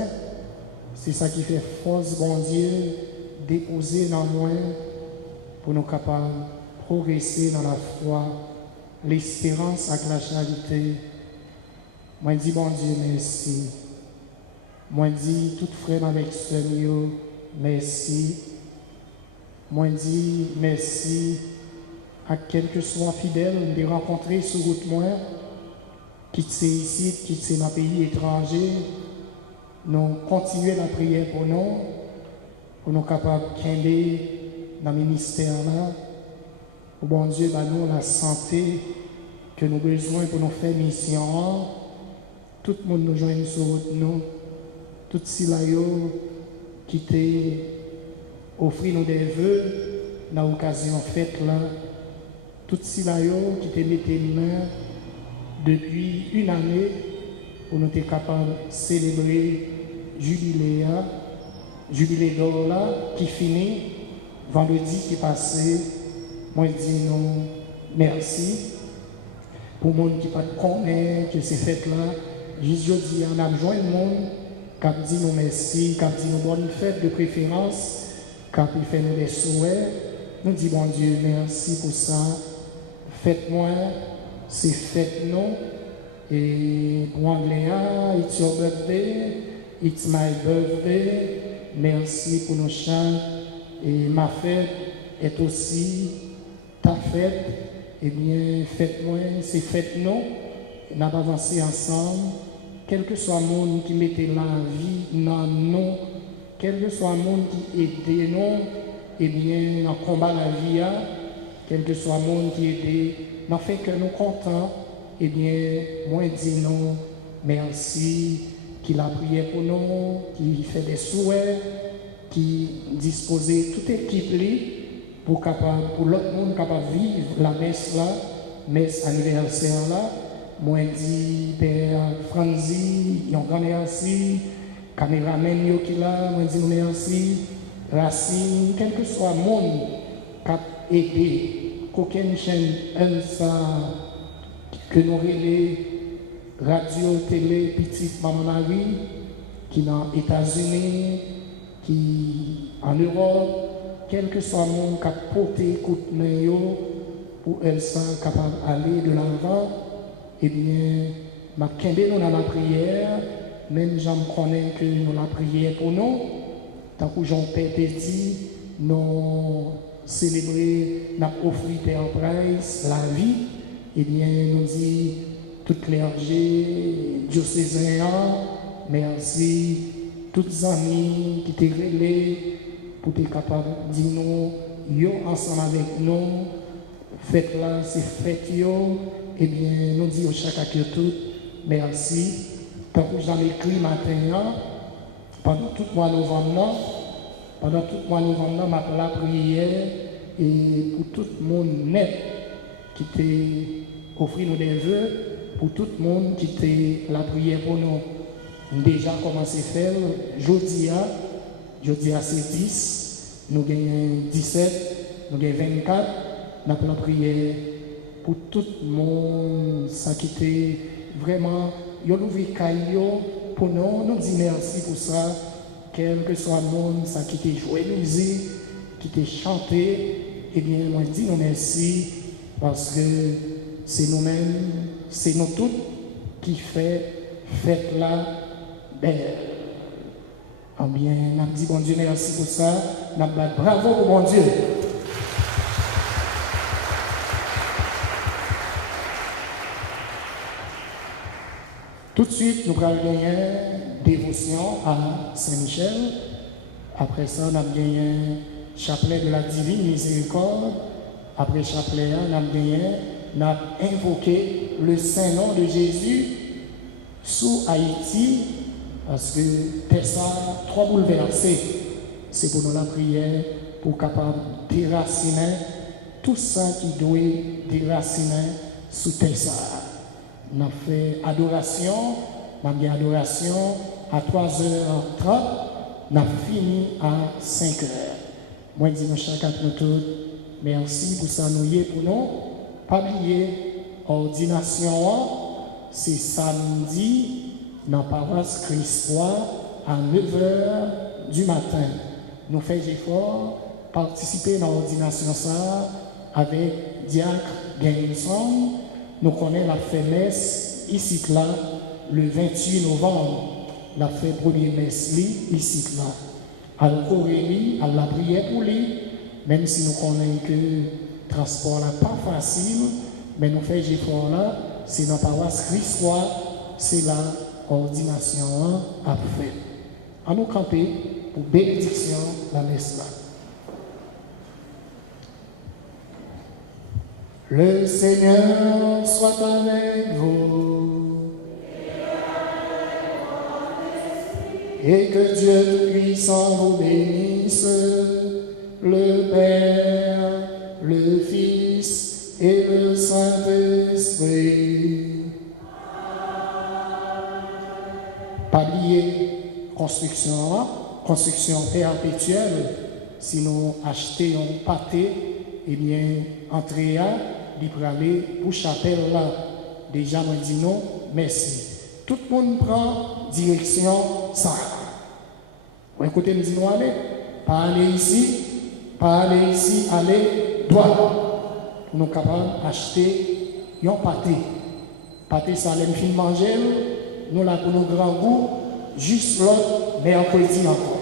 C'est ça qui fait force, bon Dieu, déposer dans moi pour nous capables de progresser dans la foi, l'espérance avec la charité. Moi, je dis, bon Dieu, merci. Moi, je dis, tout frère avec Seigneur, merci. Moi, je dis, merci à quel que soit fidèle de rencontrer sur route moi, quitte ici, quitte dans pays étranger, nous continuons la prière pour nous capables de camber dans le ministère là, pour bon Dieu, bah, nous la santé que nous avons besoin pour nous faire mission. Tout le monde nous joigne sur route nous, tout si là qui t'a offert nous des vœux dans l'occasion fête là. Tout si là qui te mis tes mains depuis une année pour nous être capables de célébrer jubilé d'or là qui finit vendredi qui est passé. Moi je dis non merci pour le monde qui pas connaît que ces fêtes là. Juste je dis on a besoin de monde qui dit nous merci, qui dit nous bonne fête de préférence, qui fait nous des souhaits. Nous dit bon Dieu merci pour ça. Faites-moi, c'est faites-nous. Et pour anglais, it's your birthday, it's my birthday. Merci pour nos chants. Et ma fête est aussi ta fête. Eh bien, faites-moi, c'est faites-nous. Nous avons avancé ensemble. Quel que soit le monde qui mettait la vie dans nous, quel que soit le monde qui aidait nous, eh bien, dans le combat de la vie, quel que soit le monde qui aide, n'en fait que nous contents, eh bien, moi je dis non, merci, qui a prié pour nous, qui fait des souhaits, qui disposait toute équipe pour l'autre monde capable de vivre la messe là, messe anniversaire là. Moi je dis Père Franzi, un grand merci, caméraman yo qui là, moi je dis merci, Racine, quel que soit le monde qui a aidé. Qu'aucune chaîne, ça, que nous relais, radio, télé, petite Maman Marie, qui dans les États-Unis, qui en Europe, quel que soit le monde qui a porté coup de main pour elle soit capable d'aller de l'avant, eh bien, ma kembe nous dans la prière, même j'en connais que nous la prière pour nous, tant que Jean-Père te dit, nous célébrer, nous offrir Père-Price, la vie, eh bien, nous dit tout clergé, diocésain, merci, tous les amis qui t'ont relé pour être capable de dire nous, yo ensemble avec nous, Fête là, c'est fête yo. Eh bien, nous disons chaque accueil tout, merci. Tant que j'en écrit matin, pendant tout le mois de novembre, m'a la prière et pour tout le monde net qui t'a offert nous des vœux, pour tout le monde qui t'a la prière pour nous. Déjà commencé à faire, jeudi c'est 10, nous gagnons 17, nous gagnons 24, nous avons la prière pour tout le monde, ça qui était vraiment, yo l'ouvrir caillou pour nous, nous disons merci pour ça, quel que soit le monde, ça qui t'a joué musique, qui t'a chanté, eh bien, moi je dis nous merci, parce que c'est nous-mêmes, c'est nous tous qui fait fête là, belle. Eh bien, nous disons bon Dieu merci pour ça, nous bravo pour bon Dieu. Tout de suite, nous allons gagner dévotion à Saint-Michel. Après ça, nous allons gagner chapelet de la divine miséricorde. Après chapelet, nous allons invoqué le saint nom de Jésus sous Haïti. Parce que Tessa, 3 bouleversés, c'est pour nous la prière, pour capable déraciner tout ça qui doit déraciner sous Tessa. Nous avons fait adoration, nous avons fait adoration à 3h30, nous avons fini à 5h. Moi, je dis chacun nous tous, merci pour ça, nous y pour nous. Pas oublier, ordination, c'est samedi, dans la paroisse Christ-Roi, à 9h du matin. Nous faisons effort, participer dans l'ordination ça avec Diacre Gainson. Nous connaissons la fête ici là, le 28 novembre, la fête premier messe ici là. Alors Aurélie, à la prière pour lui, même si nous connaissons que le transport n'est pas facile, mais nous faisons effort là, c'est dans la paroisse Christ-Roi, c'est la ordination à faire. À nous camper pour bénédiction la messe là. Le Seigneur soit avec vous. Et que Dieu Tout-Puissant vous bénisse, le Père, le Fils et le Saint-Esprit. Pas oublier construction perpétuelle. Si nous achetons un pâté, eh bien, entrez à pour aller pour chapelle là. Déjà, moi dis non, merci. Tout le monde prend direction ça. Vous écoutez, nous disons allez, pas aller ici, aller droit. Pour nous capables d'acheter un pâté. Pâté, ça allait film manger, nous là pour nos grands goûts, juste l'autre, mercredi encore.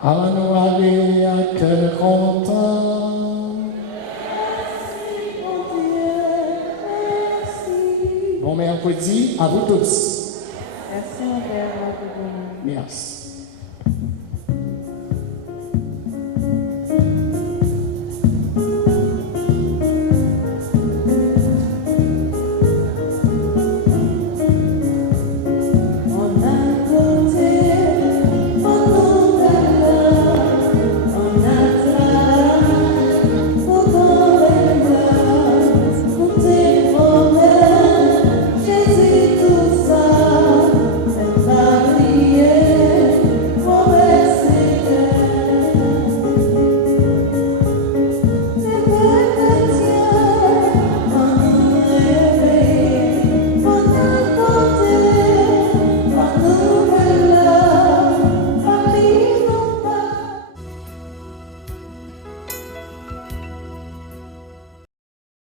À nous aller à cœur content. Bon mercredi à vous tous. Merci, mon Père, à vous. Merci.